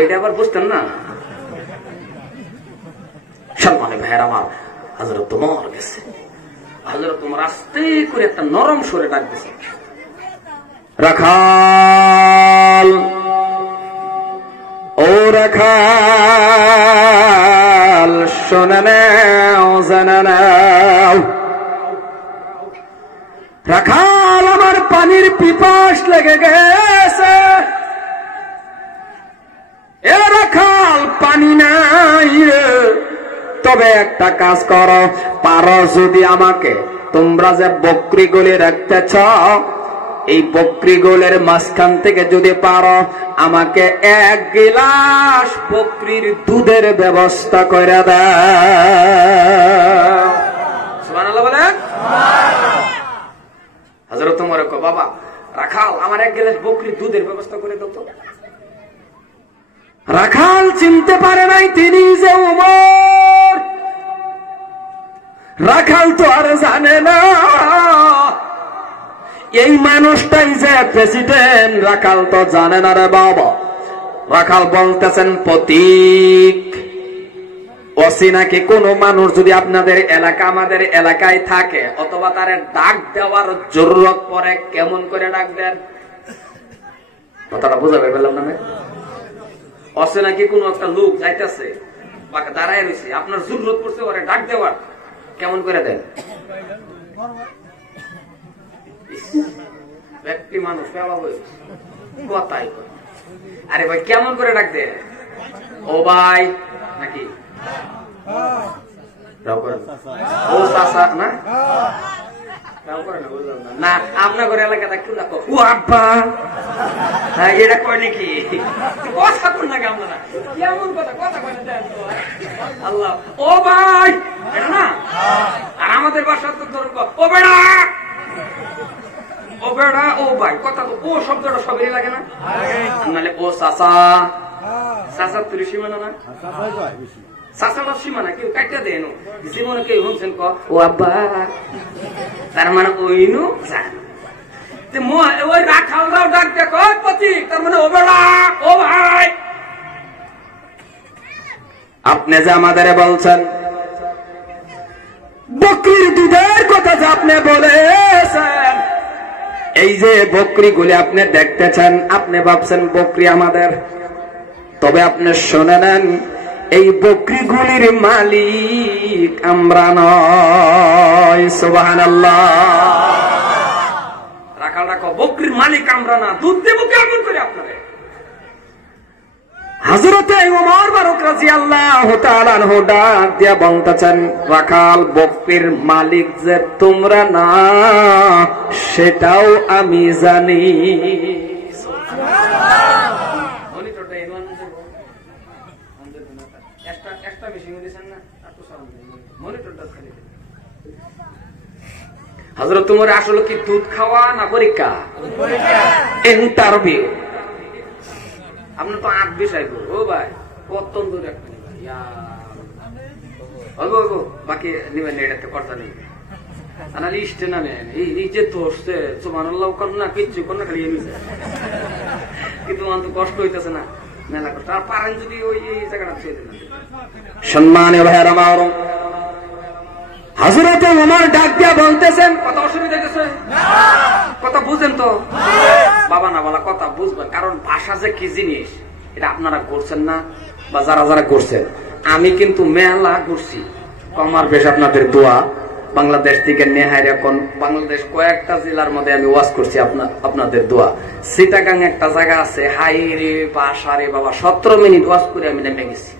এটা আবার বুঝতেন না? সম্মানে ভাইয়ের আমার, হযরত ওমর গেছে। হযরত ওমর আস্তে করে একটা নরম সুরে ডাক দিয়েছে, রাখাল, ও রাখাল, শোনে নাও, জানা নাও। রাখাল, আমার পানির পিপাস লেগে গেছে। এ রাখাল, পানি নাই, তবে একটা কাজ করো, পারো যদি আমাকে, তোমরা যে বকরি গলি রাখতেছ, এই বকরি গোলের মাঝখান থেকে যদি পারো আমাকে 1 গিলাস বকরির দুধের ব্যবস্থা করে দাও। সুবহানাল্লাহ বলেন। হযরত ওমর কয়, বাবা রাখাল, আমার 1 গিলাস বকরির দুধের ব্যবস্থা করে দাও তো। রাখাল চিনতে পারে নাই তিনি যে ওমর। রাখাল তো আর জানে না এই মানুষটাই যে প্রেসিডেন্ট। রাখাল তো জানে না রে বাবা। রাখাল বলতেছেন, প্রতীক, অচিনাকি কোন মানুষ যদি আপনাদের এলাকা আমাদের এলাকায় থাকে, অথবা তার ডাক দেওয়ার জরুরত পড়ে, কেমন করে ডাক দেন? কথাটা বোঝাবে পেলাম না? অচিনাকি কোন একটা লোক যাইতেছে, দাঁড়ায় রয়েছে, আপনার জরুরত পড়ছে ওরে ডাক দেওয়ার, কেমন করে দেন? ব্যক্তি মানুষ কথাই, আরে ভাই কেমন করে ডাক দে? ও ভাই নাকি ও চাচা না, না আপনার ঘরে এলাকাটা কেউ দেখো ও আব্বা এটা কয় নাকি কথা কোন না আপনারা কেমন কথা কথা কয় আল্লাহ ও ভাই এটা না আর আমাদের বাসার তো ধরো ও বেড়া ও বেড়া ও ভাই কথা তো ও শব্দটা সবাই লাগে না নাহলে ও চাচা চাচা তুই সীমানা না চাচাটা সীমানা কেউ কাটিয়া দেন জীবনে কেউ শুনছেন ক ও আব্বা তার মানে ওইনু ওই রাখালরাও ডাক দেখো প্রতীক তার মানে ও বেড়া ও ভাই আপনি যে আমাদের বলছেন বকরির দুধের কথা যে আপনি বলেছেন এই যে বকরি গুলি আপনি দেখতেছেন আপনি ভাবছেন বকরি আমাদের তবে আপনি শুনে নেন এই বকরিগুলির মালিক আমরা নয় সুবহানাল্লাহ রাখাল রাখো বকরির মালিক আমরা না দুধ দেবো কেমন করে আপনারে হযরতে ওমর ফারুক রাদিয়াল্লাহু তাআলা আনহু ডাক দিয়া বলতেছেন রাখাল বকরির মালিক যে তোমরা না সেটাও আমি জানি হযরত ওমর আসলে কি দুধ খাওয়া না পরীক্ষা ইন্টারভিউ আপনার তো আগ বিষয় ও ভাই কত দূর একটা বাকি নিবেন এটাতে কথা নেই আনালি ইস্টে না নেন এই যে ধরছে সুবহানাল্লাহ কর না কিচ্ছু কর না খালি কিন্তু অন্ত কষ্ট হইতেছে না মেলা কষ্ট আর পারেন যদি ওই জায়গাটা ছেড়ে দেন সম্মানীয় ভাইয়েরা আমার হযরতে ওমর ডাক দিয়া বলতেছেন কথা অসুবিধা হইতেছে কথা বুঝেন তো বাবা না বলা কথা বুঝবেন কারণ ভাষা যে কি জিনিস এটা আপনারা করছেন না বা যারা যারা করছেন আমি কিন্তু মেলা করছি কমার বেশ আপনাদের দোয়া বাংলাদেশ থেকে নেহার এখন বাংলাদেশ কয়েকটা জেলার মধ্যে আমি ওয়াজ করছি আপনাদের দোয়া চিটাগাং একটা জায়গা আছে হাই রে বাসা রে বাবা 17 মিনিট ওয়াজ করে আমি নেমে গেছি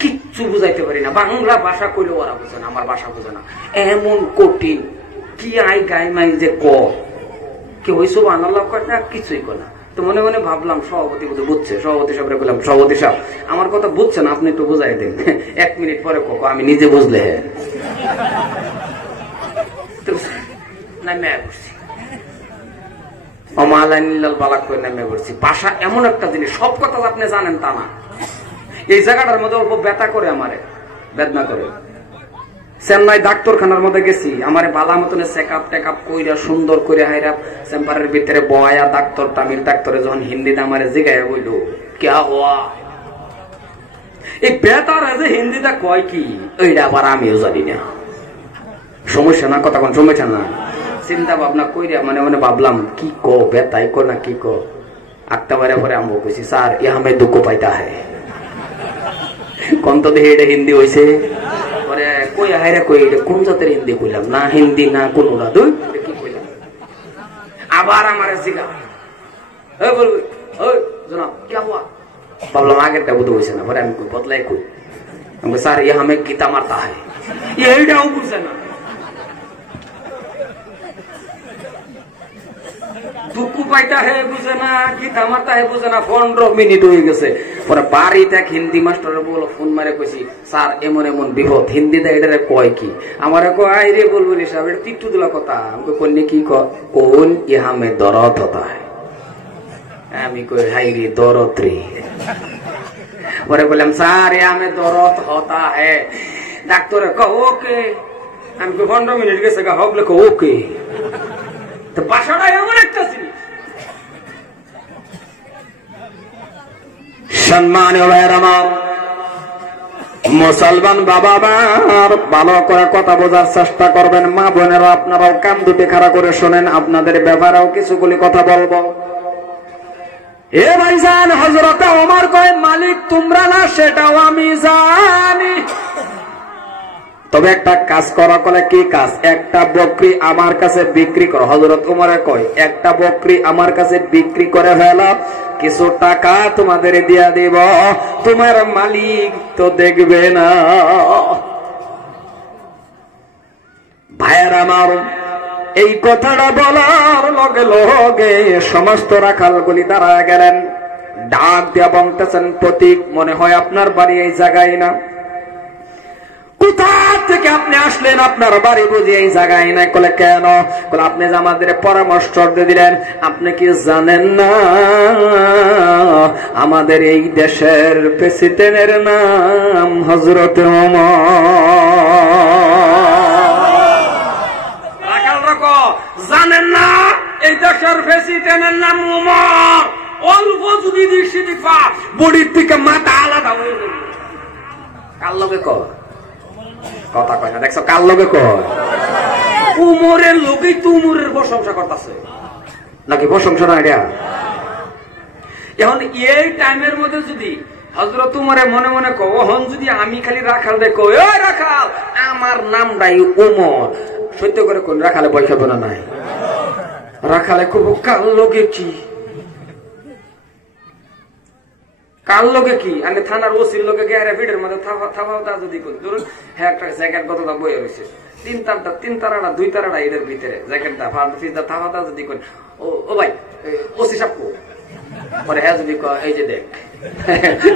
কিচ্ছু বুঝাইতে পারি না বাংলা ভাষা কইলে ওরা বুঝে না আমার ভাষা বুঝে না এমন কঠিন কি আই গাই মাই যে ক কি হইস সুবহানাল্লাহ কয় না কিছুই কয় না তো মনে মনে ভাবলাম সভাপতি বুঝছে সভাপতি সাহেব বললাম সভাপতি সাহেব আমার কথা বুঝছেন আপনি একটু বুঝাই দেন 1 মিনিট পরে কক আমি নিজে বুঝলে হ্যাঁ নামে বসছি অমালানিল্লাল বালাক করে নামে বসছি ভাষা এমন একটা জিনিস সব কথা আপনি জানেন তা না এই জায়গাটার মধ্যে অল্প ব্যথা করে আমারে বেদনা করে চেন্নাই ডাক্তারখানার মধ্যে গেছি আমারে বালা মতনে চেকআপ টেকআপ কইরা সুন্দর করে হাইরা চেম্বারের ভিতরে বয়া ডাক্তার তামিল ডাক্তারে যখন হিন্দিতে আমারে জিগায় বইল ক্যা হওয়া এই বেতার যে হিন্দিটা কয় কি এইটা আবার আমিও জানি না সমস্যা না কথা কোন সমস্যা না চিন্তা ভাবনা কইরা মানে মানে ভাবলাম কি কো বেতাই কো না কি কো আটটা বারে পরে আমি কইছি স্যার ইহা মে দুঃখ পাইতা হয় কোন তো দেখে এটা হিন্দি হয়েছে পরে কই হাইরা কই এটা কোন জাতের হিন্দি কইলাম না হিন্দি না কোন ওরা দুই কি কইলাম আবার আমার জিগা এই বলবি ওই জনাব কি হুয়া ভাবলাম আগেরটা বুঝতে হয়েছে না পরে আমি কই বদলাই কই আমি স্যার ইহা মে গীতা মারতা হয় এইটাও বুঝে না দুঃখ পাইতা হে বুঝে না গীতা মারতা হে বুঝে না 15 মিনিট হয়ে গেছে পরে বাড়িতে এক হিন্দি মাস্টারে বলো ফোন মারে কইছি স্যার এমন এমন বিপদ হিন্দিতে এটারে কয় কি আমারে কয় আই রে বলবলি সাহেব এটা তিট্টু দিলা কথা আমাকে কোননি কি কোন ইহা মে দরদ হতা হয় আমি কই হাই রে দরদ রে পরে বললাম স্যার ইহা মে দরদ হতা है ডাক্তারে কয় ওকে আমি 15 মিনিট গেছে গা হবলে কয় ওকে তো ভাষাটা এমন একটা জিনিস সম্মানীয় ভাইয়েরা আমার মুসলমান বাবা আমার ভালো করে কথা বোঝার চেষ্টা করবেন মা বোনেরা আপনারাও কান দুটি খাড়া করে শোনেন আপনাদের ব্যাপারেও কিছুগুলি কথা বলবো এ ভাইজান হযরত ওমর কয় মালিক তোমরা না সেটাও আমি জানি তবে একটা কাজ করা কলে কি কাজ একটা বকরি আমার কাছে বিক্রি করো হযরত ওমরে কয় একটা বকরি আমার কাছে বিক্রি করে ফেলো কিছু টাকা তোমাদের দিয়া দেব তোমার মালিক তো দেখবে না ভাইয়েরা আমার, এই কথাটা বলার লগে লগে সমস্ত রাখালগুলি দাঁড়ায় গেলেন। ডাক দিয়া বলতেছেন, প্রতীক, মনে হয় আপনার বাড়ি এই জায়গায় না। কোথা থেকে আপনি আসলেন? আপনার বাড়ি বুঝি এই জায়গায় না? বলে কেন? বলে আপনি যে আমাদের পরামর্শ দিলেন, আপনি কি জানেন না আমাদের এই দেশের প্রেসিডেন্টের নাম হযরত ওমর? জানেন না এই দেশের প্রেসিডেন্টের নাম ওমর? অল্প যদি দৃষ্টি দিবা বডির থেকে মাথা আলাদা হয়ে যাবে। কার লগে কথা কয় না, দেখছো? কার লগে কয়? উমরের লোকেই তো উমরের প্রশংসা করতেছে, নাকি প্রশংসা না? এটা এখন এই টাইমের মধ্যে যদি হযরত উমরে মনে মনে কহন, যদি আমি খালি রাখাল রে কই, ওই রাখাল আমার নামটাই উমর, সত্য করে কোন রাখালে বই খাবো না? নাই, রাখালে কব কার লগে কি, কার লগে কি? আমি থানার ওসির লোকে গেরে ভিড়ের মধ্যে থাবা যদি করি, ধরুন হ্যাঁ একটা জ্যাকেট কতটা বইয়ে রয়েছে, তিন তারাটা 2 তারাটা এদের ভিতরে জ্যাকেটটা ফিজটা থাবা যদি করি, ও ভাই ওসি সাহেব পরে হ্যাঁ যদি এই যে দেখ,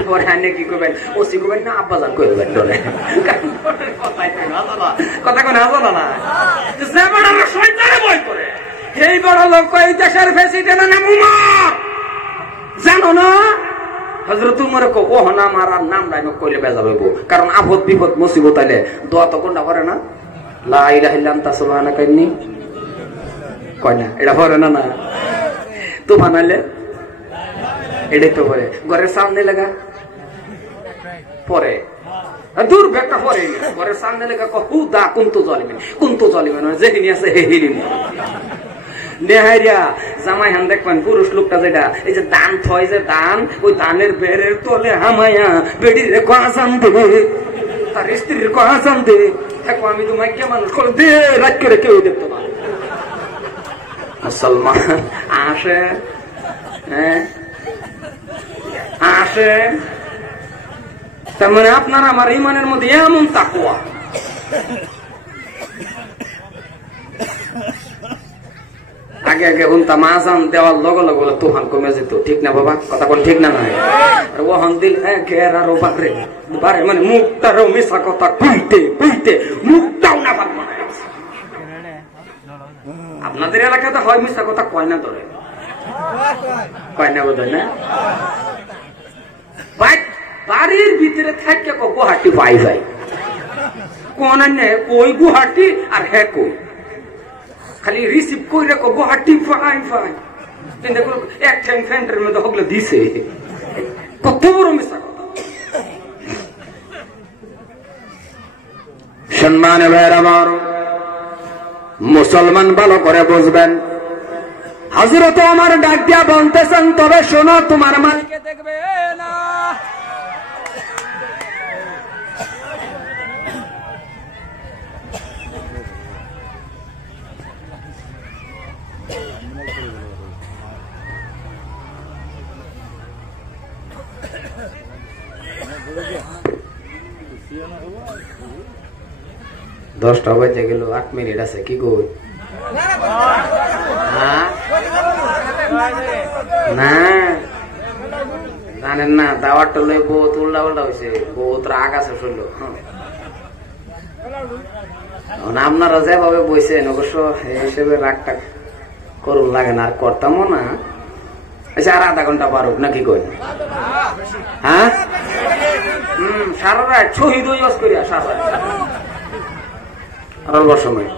পরে হ্যাঁ কি করবেন? ওসি করবেন না আব্বাজান করবেন? কথা কোন আসো না, বই করে এই বড় লোক এই দেশের প্রেসিডেন্টের নাম উমর, জানো না? হযরত উমর ও না আমার নাম ডাইন কইলে বেজা হইব, কারণ আপদ বিপদ মুসিবত আইলে দোয়া তো কোনটা করে না? লা ইলাহা ইল্লা আনতা সুবহানাকা ইন্নী, কয় না? এটা পড়ে না? না তো বানাইলে এটাই তো পরে ঘরের সামনে লাগা পরে দূর ব্যাগটা পরে ঘরের সামনে লেখা হুদা কুন্তু জলিমেন যেখানে আছে হেহিলিম নেহারিয়া জামাই হান দেখবেন পুরুষ লোকটা যেটা এই যে দান থয়, যে দান, ওই দানের বেড়ের তলে হামায়া বেড়ির কাঁচান দেবে, তার স্ত্রীর কাঁচান দেবে। দেখো আমি তো মাইকে মানুষ করে দে রাত করে কেউ দেখতো না। মুসলমান আসে, হ্যাঁ আসে, তার মানে আপনার আমার ইমানের মধ্যে এমন তাকওয়া। আগে আগে হুনতাম আজান দেওয়ার লগে লগে বলে তুফান কমে যেত, ঠিক না বাবা? কথা কোন ঠিক না? নাই ওহন দিল হ্যাঁ ঘের আরো বারে বারে, মানে মুখটারও মিশা কথা কইতে কইতে মুখটাও না পারবো না। আপনাদের এলাকাতে হয় মিশা কথা কয় না, ধরে কয় না বোধ হয় না? বাড়ির ভিতরে থাকে গুয়াহাটি পাই যায়, কোন কই গুয়াহাটি আর হ্যাঁ কই খালি রিসিভ করে রেখো গুয়াহাটি পাই পাই, এক ঠ্যাং ফ্যান্টের মধ্যে হগলে দিছে, কত বড় মিশা কথা। সম্মান আমার মুসলমান ভালো করে বুঝবেন, হযরত ওমর ডাক দিয়া বলতেছেন, তবে শোনো তোমার মালিককে দেখবে না। দশটা বাজে গেল, 8 মিনিট আছে, কি কই? না জানেন না, দাওয়ারটা লই বহুত উল্টা পাল্টা হয়েছে, বহুত রাগ আছে শুনল। আপনারা যেভাবে বইছেন অবশ্য হিসেবে রাগটা করুন লাগে না, আর করতামও না। আচ্ছা আর আধা ঘন্টা পারুক নাকি কই? হ্যাঁ সারা রাত শহীদ ওয়াজ করিয়া সারা আর অল্প সময়।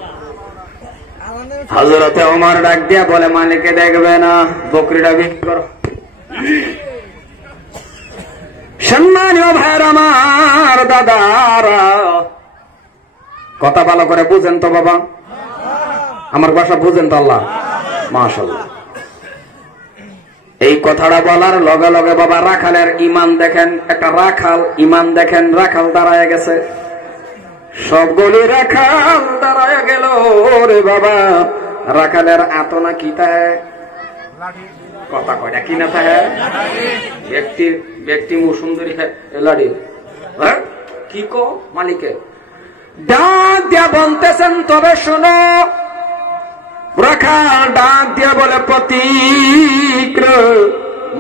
হযরত ওমর ডাক দিয়া বলে, মালিককে দেখবে না, বকরিটা বিক্রি করো। সম্মানীয় ভাইয়ের আমার, দাদারা কথা ভালো করে বুঝেন তো বাবা, আমার ভাষা বুঝেন তো? আল্লাহ মাশাআল্লাহ। এই কথাটা বলার লগে লগে বাবা রাখালের ইমান দেখেন, একটা রাখাল ইমান দেখেন, রাখাল দাঁড়ায় গেছে, সবগুলি রাখাল দাঁড়ায় গেল রে বাবা। রাখালের আতনা কি তাহে কথা কয়টা কি না তাহে ব্যক্তি সুন্দরী লাড়ি, হ্যাঁ কি কো মালিকে ডাক দিয়া বলতেছেন, তবে শোনো। রাখাল ডাক দিয়া বলে, প্রতীক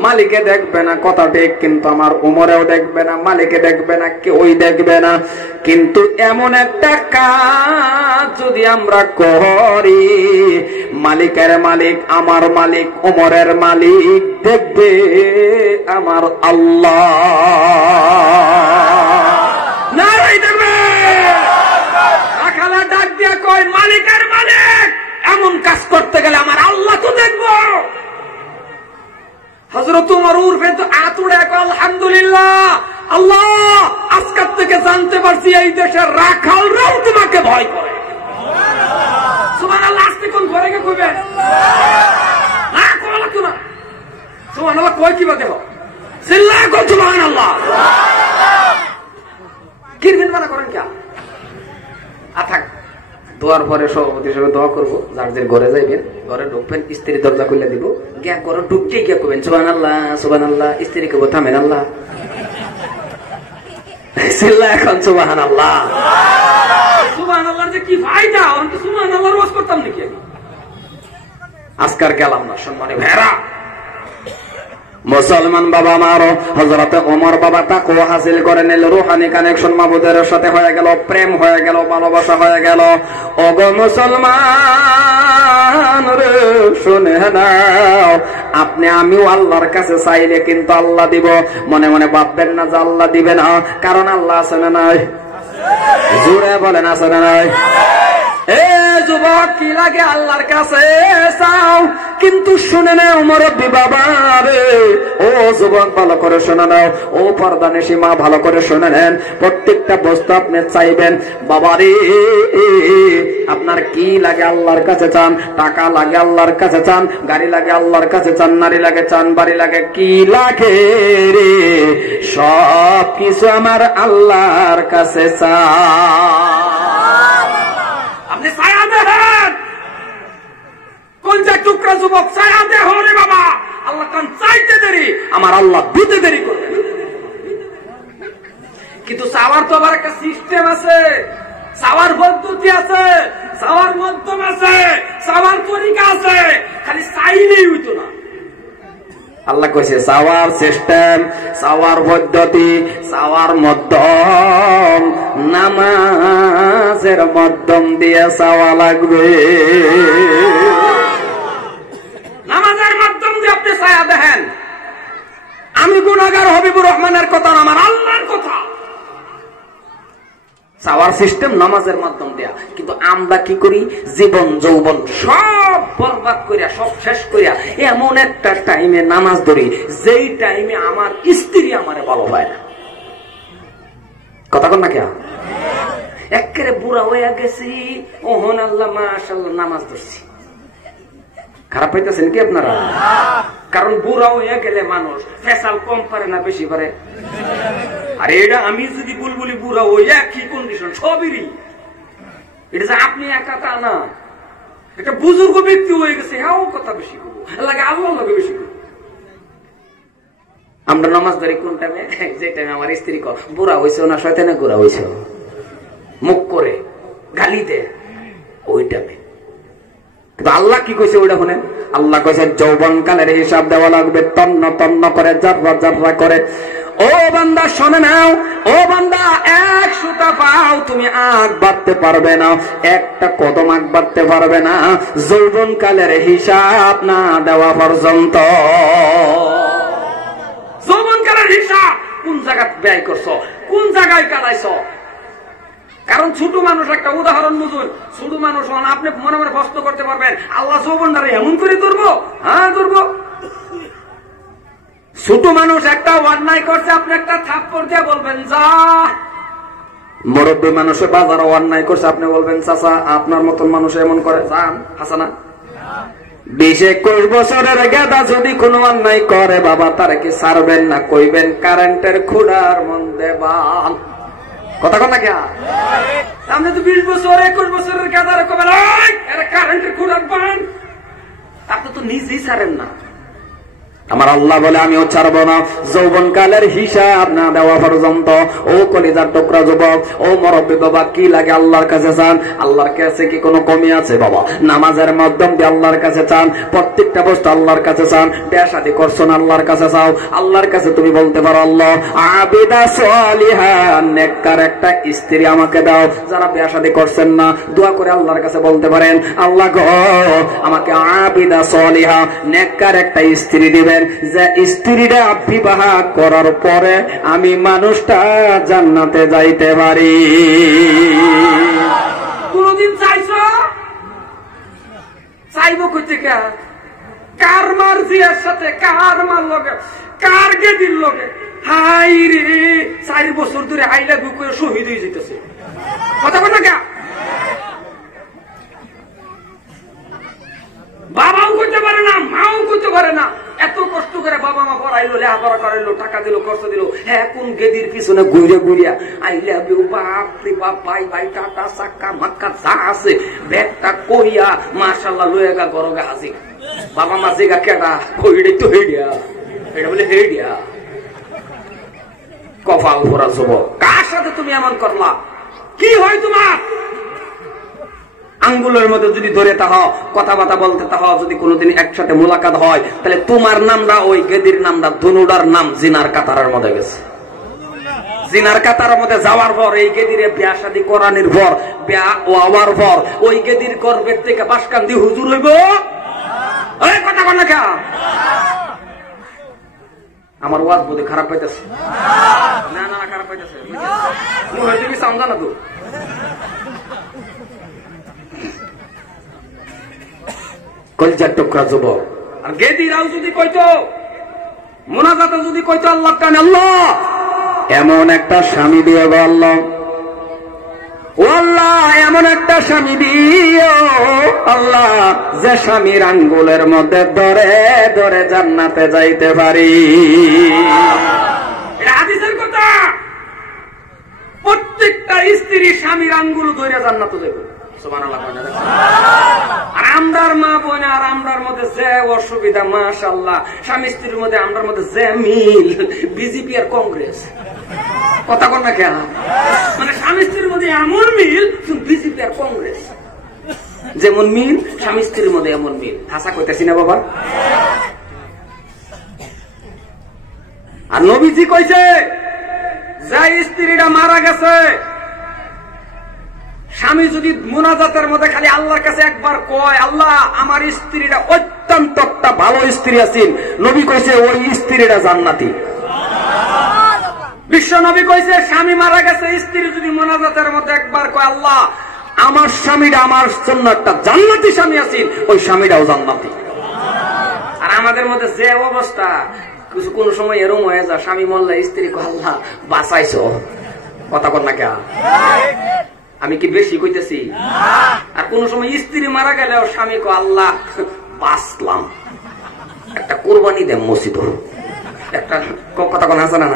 মালিকে দেখবে না, কথা ঠিক, কিন্তু আমার উমরেও দেখবে না, মালিকে দেখবে না, কেউই দেখবে না, কিন্তু এমন একটা কাজ যদি আমরা করি, মালিকের মালিক, আমার মালিক, উমরের মালিক দেখবে আমার আল্লাহ। নারাই দেবে। রাখালা ডাক দিয়া কয়, মালিকের মালিক এমন কাজ করতে গেলে আমার আল্লাহ তো দেখবো। হযরত উমর উর্ফে তো আতুড়ে কয়, আলহামদুলিল্লাহ, আল্লাহ আজকের থেকে জানতে পারছি এই দেশের রাখালরাও তোমাকে ভয় করে। সুবহানাল্লাহ। আজকে কোন ঘরে কে কইবে না, কোন লাগতো না। সুবহানাল্লাহ কই কি বাদে হয়, চিল্লায় কই সুবহানাল্লাহ। কিরবিন মানা করেন কে? আথাক দোয়ার পরে সভাপতি হিসেবে দোয়া করবো, যার যে ঘরে যাইবেন, ঘরে ঢুকবেন, স্ত্রী দরজা খুলে দিব, গিয়া ঘরে ঢুকতে গিয়া করবেন সুবহানাল্লাহ সুবহানাল্লাহ, স্ত্রী কেবো থামেন আল্লাহ। এখন সুবহানাল্লাহ। সুবহানাল্লাহর যে কি ফায়দা, অন্ত সুবহানাল্লাহর ওয়াজ করতাম নাকি আমি? আজকার গেলাম না সম্মানী ভাইরা। মুসলমান বাবা আমারও হযরতে ওমর বাবা তাকওয়া হাসিল করে নিল, রূহানি কানেকশন মাবুদের সাথে হয়ে গেল, প্রেম হয়ে গেল, ভালোবাসা হয়ে গেল। ওগো মুসলমান রে শুনে নাও, আপনি আমিও আল্লাহর কাছে চাইলে কিন্তু আল্লাহ দিব। মনে মনে ভাববেন না যে আল্লাহ দিবে না, কারণ আল্লাহ আছে না নাই? জোরে বলেন আছে না নাই? এ যুবক, কি লাগে আল্লাহর কাছে চাও, কিন্তু শুনে নাও মুরব্বী বাবা রে, ও যুবক ভালো করে শুনে নাও, ও পর্দানিশী মা ভালো করে শুনে নেন। প্রত্যেকটা বস্তু আপনি চাইবেন, বাবা রে আপনার কি লাগে আল্লাহর কাছে চান, টাকা লাগে আল্লাহর কাছে চান, গাড়ি লাগে আল্লাহর কাছে চান, নারী লাগে চান, বাড়ি লাগে, কি লাগে রে, সব কিছু আমার আল্লাহর কাছে চান। আপনি ছায়া দেন, কোন যে টুকরা যুবক ছায়া দে হরে বাবা, আল্লাহ কান চাইতে দেরি, আমার আল্লাহ দিতে দেরি করবে। কিন্তু চাওয়ার তো আবার একটা সিস্টেম আছে, চাওয়ার পদ্ধতি আছে, চাওয়ার মাধ্যম আছে, চাওয়ার তরিকা আছে, খালি চাইলেই হইতো না। আল্লাহ কইছে চাওয়ার সিস্টেম, চাওয়ার পদ্ধতি, চাওয়ার মাধ্যম, নামাজের মাধ্যম দিয়ে চাওয়া লাগবে। নামাজের মাধ্যম দিয়ে আপনি ছায়া দেখেন। আমি গুনাহগার হবিবুর রহমানের কথা, আমার আল্লাহর কথা। চাওয়ার সিস্টেম নামাজের মাধ্যম দেয়া, কিন্তু আমরা কি করি, জীবন যৌবন সব বরবাদ করিয়া, সব শেষ করিয়া এমন একটা টাইমে নামাজ ধরি, যেই টাইমে আমার স্ত্রী আমারে ভালো পায় না। কথা কন না কে? একেবারে বুড়া হয়ে গেছি, ওহন আল্লাহ মাশাআল্লাহ নামাজ ধরছি। খারাপ পাইতেছেন কি আপনারা? কারণ বুড়া হয়ে গেলে মানুষ ফেসাল কম পারে না বেশি পারে? আর এটা আমি যদি বুলবুলি বুড়া হইয়া কি কন্ডিশন সবেরই, এটা যে আপনি একা তা না, একটা বুজুর্গ ব্যক্তি হয়ে গেছে, হ্যাঁ কথা বেশি করবো লাগে, আল্লাহ লাগে বেশি করবো। আমরা নামাজ ধরি কোন টাইমে? যে টাইমে আমার স্ত্রী কর বুড়া হয়েছে না, শয়তানে গোড়া হয়েছে, মুখ করে গালি দে, ওই টাইমে। কিন্তু আল্লাহ কি কইছে ওইটা শুনেন, আল্লাহ কইছে যৌবন কালের হিসাব দেওয়া লাগবে, তন্ন তন্ন করে, জাফরা জাফরা করে। ও বান্দা শোনে নাও, ও বান্দা, এক সুতা পাও তুমি আগ বাড়তে পারবে না, একটা কদম আগ বাড়তে পারবে না, যৌবন কালের হিসাব না দেওয়া পর্যন্ত। যৌবন কালের হিসাব কোন জায়গায় ব্যয় করছো, কোন জায়গায় কাটাইছো। কারণ ছোট মানুষ, একটা উদাহরণ বুঝুন, ছোট মানুষ হন, আপনি মনে মনে প্রশ্ন করতে পারবেন আল্লাহ যৌবনটারে এমন করে ধরবো? হ্যাঁ ধরবো। ছোট মানুষ একটা অন্যায় করছে, আপনি একটা থাপ্পড় দিয়ে বলবেন যা। মুরব্বী মানুষে বাজারে অন্যায় করছে, আপনি বলবেন চাচা আপনার মতন মানুষ এমন করে, যান হাসানা। 20-21 বছরের গেদা যদি কোনো অন্যায় করে, বাবা তারা কি ছাড়বেন না? কইবেন কারেন্টের খুঁড়ার মধ্যে বান। কথা কথা কে? আপনি তো 20 বছর 21 বছরের গেদারে কবেন কারেন্টের খুঁড়ার বান, আপনি তো নিজেই ছাড়েন না। আমার আল্লাহ বলে আমিও ছাড়বো না, যৌবন কালের হিসাব না দেওয়া পর্যন্ত। ও কলিজার টুকরা টুকরা যুবক, ও মুরব্বী বাবা, কি লাগে আল্লাহর কাছে চান? আল্লাহর কাছে কি কোনো কমি আছে বাবা? নামাজের মাধ্যম দিয়ে আল্লাহর কাছে চান, প্রত্যেকটা বস্তু আল্লাহর কাছে চান। বিয়ে শাদী করছো না, আল্লাহর কাছে চাও। আল্লাহর কাছে তুমি বলতে পারো, আল্লাহ আবিদা সালিহা, নেককার একটা স্ত্রী আমাকে দাও। যারা বিয়ে শাদী করছেন না, দোয়া করে আল্লাহর কাছে বলতে পারেন, আল্লাহ গো আমাকে আবিদা সালিহা, নেককার একটা স্ত্রী দিবেন, যে স্ত্রীটা বিবাহ করার পরে আমি মানুষটা জান্নাতে যাইতে পারি। কোনদিন চাইছো? চাইবো কইতে কে? কার মার্জিয়ার সাথে, কার মার লগে, কার গেদির লগে? হাই রে, 4 বছর ধরে আইলা বুকে শহীদ হয়ে যেতেছে। কথা বল না কে? বাবাও করতে পারে না, মাও করতে পারে না। এত কষ্ট করে বাবা মা পড়াইলো, লেখাপড়া করাইলো, টাকা দিল, খরচ দিল, হ্যাঁ কোন গেদির পিছনে ঘুরে ঘুরিয়া আইলা বিউ বাপ রে বাপ, ভাই ভাই টাটা চাক্কা মাক্কা যা আছে ব্যাগটা কইয়া মাশাআল্লাহ লয়েগা গরগে হাজির। বাবা মা যেগা কেডা কইড়ে তো হেডিয়া, এটা বলে হেডিয়া। কপাল ভরা যুবক, কার সাথে তুমি এমন করলা? কি হয় তোমার? আঙ্গুলের মধ্যে যদি ধরে তাহ কথাবার্তা বলতে তাহ, যদি কোনোদিন একসাথে মোলাকাত হয়, তাহলে তোমার নামটা ওই গেদির নামটা দুনুডার নাম জিনার কাতারের মধ্যে গেছে। জিনার কাতারের মধ্যে যাওয়ার পর এই গেদিরে বিয়া শাদী করানোর পর, বিয়া হওয়ার পর ওই গেদির গর্ভের থেকে বাসকান্দি হুজুর হইব। ওই কথা বল না, আমার ওয়াজ বোধ খারাপ পাইতেছে? না না খারাপ পাইতেছে, হয়তো কি সামজা না তো। কলজার টুকরা যুবক, আর গেদিরাও যদি কইতো, মুনাজাতে যদি কইতো আল্লাহ কানে, আল্লাহ এমন একটা স্বামী দিয়ে গো আল্লাহ, ও আল্লাহ এমন একটা স্বামী দিও আল্লাহ, যে স্বামীর আঙ্গুলের মধ্যে ধরে ধরে জান্নাতে যাইতে পারি। এটা হাদিসের কথা। প্রত্যেকটা স্ত্রী স্বামীর আঙ্গুল ধরে জান্নাতে যাবে। আর আমরার মা বোন আর আমরার মধ্যে যে অসুবিধা, মাশাআল্লাহ, স্বামী স্ত্রীর মধ্যে আমরার মধ্যে যে মিল, বিজেপি আর কংগ্রেস। কথা কন না কেন? মানে স্বামী স্ত্রীর মধ্যে এমন মিল, বিজেপি আর কংগ্রেস যেমন মিল, স্বামী স্ত্রীর মধ্যে এমন মিল। হাসা কইতেছি না বাবা? আর নবীজি কইছে, যে স্ত্রীটা মারা গেছে, স্বামী যদি মুনাজাতের মধ্যে খালি আল্লাহর কাছে একবার কয়, আল্লাহ আমার স্ত্রীটা অত্যন্ত একটা ভালো স্ত্রী আছেন, নবী কইছে ওই স্ত্রীটা জান্নাতি। বিশ্ব নবী কইছে, স্বামী মারা গেছে, স্ত্রী যদি মুনাজাতের মধ্যে একবার কয়, আল্লাহ আমার স্বামীটা আমার জন্য একটা জান্নাতি স্বামী আছেন, ওই স্বামীটাও জান্নাতি। আর আমাদের মধ্যে যে অবস্থা, কিছু কোন সময় এরকম হয়ে যায়, স্বামী মরলে স্ত্রী কয়, আল্লাহ বাঁচাইছো। কথা কর না কে? আমি কি বেশি কইতেছি? আর কোন সময় স্ত্রী মারা গেলেও স্বামী কয়, আল্লাহ বাঁচলাম, একটা কোরবানি দেন মসজিদ। একটা কথা কোন আছে না?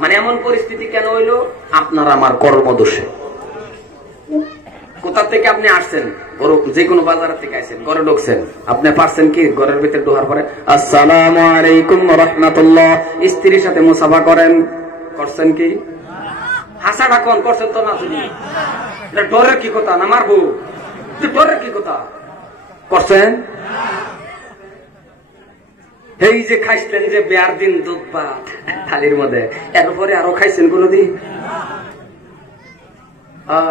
মানে এমন পরিস্থিতি কেন হইলো? আপনার আমার কর্মদোষে। কোথা থেকে আপনি আসছেন? যে কোনো বাজার থেকে আসছেন, ঘরে ঢুকছেন, আপনি পারছেন কি ঘরের ভিতরে ঢোকার পরে আসসালামু আলাইকুম ওয়া রাহমাতুল্লাহ স্ত্রীর সাথে মুসাফা করেন? করছেন কি? হাসাটা কোন করছেন তো না? শুনি ডরের কি কথা? না মারবো, ডরের কি কথা করছেন? এই যে খাইছিলেন যে বিয়ার দিন দুধ ভাত থালির মধ্যে, এরপরে আরো খাইছেন কোনদিন?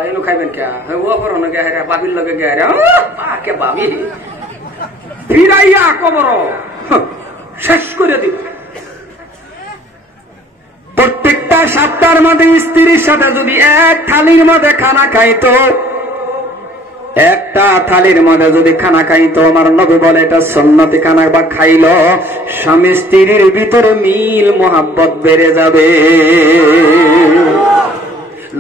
এলো খাইবেন কে? বাবির লগে গে বাবি ফিরাইয়া কবর শেষ করে দিব। প্রত্যেকটা সপ্তাহের মধ্যে স্ত্রীর সাথে যদি এক থালির মধ্যে খানা খাইতো, একটা থালির মধ্যে যদি খানা খাইতো, আমার নবী বলে এটা সুন্নতি খানা বা খাইলো, স্বামী স্ত্রীর ভিতরে মিল মোহাব্বত বেড়ে যাবে।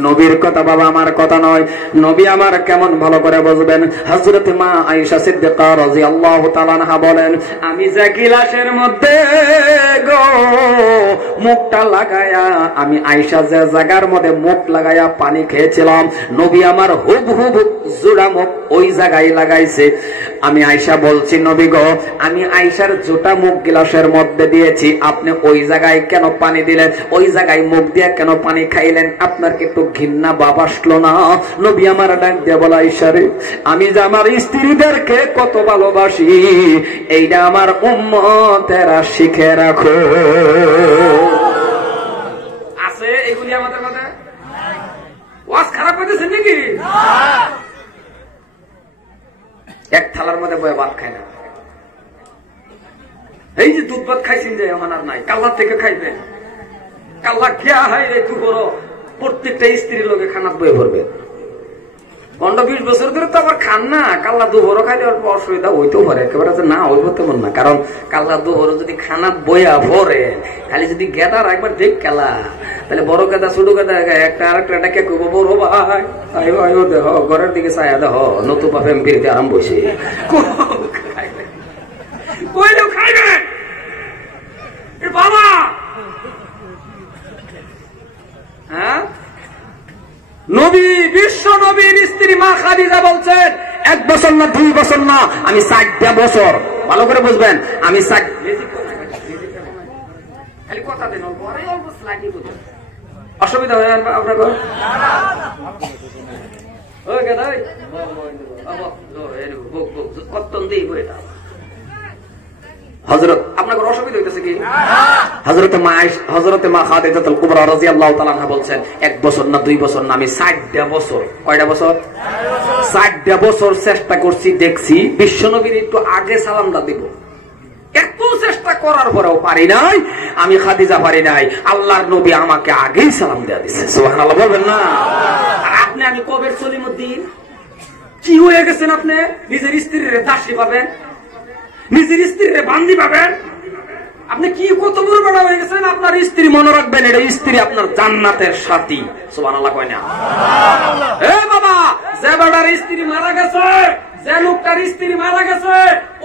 নবীর কথা বাবা, আমার কথা নয়। নবী আমার কেমন ভালো করে বুঝবেন। হযরত মা আয়েশা সিদ্দিকা রাদিয়াল্লাহু তাআলা আনহা বলেন, আমি যে গিলাসের মধ্যে গো মুখটা লাগায়া, আমি আয়েশা যে জায়গার মধ্যে মুখ লাগায়া পানি খেয়েছিলাম, নবী আমার হুবহু জোড়া মুখ ওই জায়গায় লাগাইছে। আমি আয়েশা বলছি, নবী গো, আমি আয়েশার জোটা মুখ গিলাসের মধ্যে দিয়েছি, আপনি ওই জায়গায় কেন পানি দিলেন? ওই জায়গায় মুখ দিয়ে কেন পানি খাইলেন? আপনার কি একটু ঘৃণা ভাব আসলো না? নবী আমার ডাক দিয়ে বলা, আয়েশা রে, আমি যে আমার স্ত্রীদেরকে কত ভালোবাসি, এইটা আমার উম্মতেরা শিখে রাখো। আছে এগুলি আমাদের মধ্যে? ওয়াজ খারাপ হইতেছে নাকি? এক থালার মধ্যে বয়ে ভাত খায় না। এই যে দুধ ভাত খাইছেন যে এখন আর নাই, কাল্লার থেকে খাইবেন। কাল্লা খেয়া হয় রে তুই বড়, প্রত্যেকটা স্ত্রীর লোকে খানা বয়ে ভরবে। 15-20 বছর ধরে তো আবার খান না, কাল্লা দুপুরও খাইলে অল্প অসুবিধা হইতেও পারে, একেবারে না হইব তেমন না। কারণ কাল্লা দুপুরও যদি খানা বইয়া ভরে, খালি যদি গেদার একবার দেখ খেলা, তাহলে বড় গেদা ছোট গেদা একটা আরেকটা ডাকে কইব, বড় ভাই আইও আইও দেহ ঘরের দিকে ছায়া দেহ, নতুন বাপে ফিরতে আরম্ভ হয়েছে। কইলেও খাইবে বাবা। হ্যাঁ, নবী, বিশ্ব নবীর স্ত্রী মা খাদিজা বলছেন, 1 বছর না 2 বছর না, আমি 60 বছর, ভালো করে বুঝবেন, আমি অসুবিধা হয় আপনার কত দিব এটা হযরত, আপনার অসুবিধা হইতেছে কি? হযরতে মা খাদিজাতুল কুবরা রাদিয়াল্লাহু তাআলা আনহা বলছেন, 1 বছর না 2 বছর না, আমি 60 বছর। কয়টা বছর? 60 বছর চেষ্টা করছি, দেখছি বিশ্বনবীর একটু আগে সালামটা দিব। এত চেষ্টা করার পরেও পারি নাই, আমি খাদিজা পারি নাই, আল্লাহর নবী আমাকে আগেই সালাম দেয়া দিচ্ছে। সুবহানাল্লাহ বলবেন না? আর আপনি আমি কবের সলিমুদ্দিন কি হয়ে গেছেন? আপনি নিজের স্ত্রীর দাসী পাবেন, নিজের স্ত্রীর বান্দি পাবেন। আপনি কি কত বড় বড় হয়ে গেছেন? আপনার স্ত্রী মনে রাখবেন, এটা স্ত্রী আপনার জান্নাতের সাথী। সুবহানাল্লাহ কয় না? এ বাবা, যে বেটার স্ত্রী মারা গেছে, যে লোকটার স্ত্রী মারা গেছে,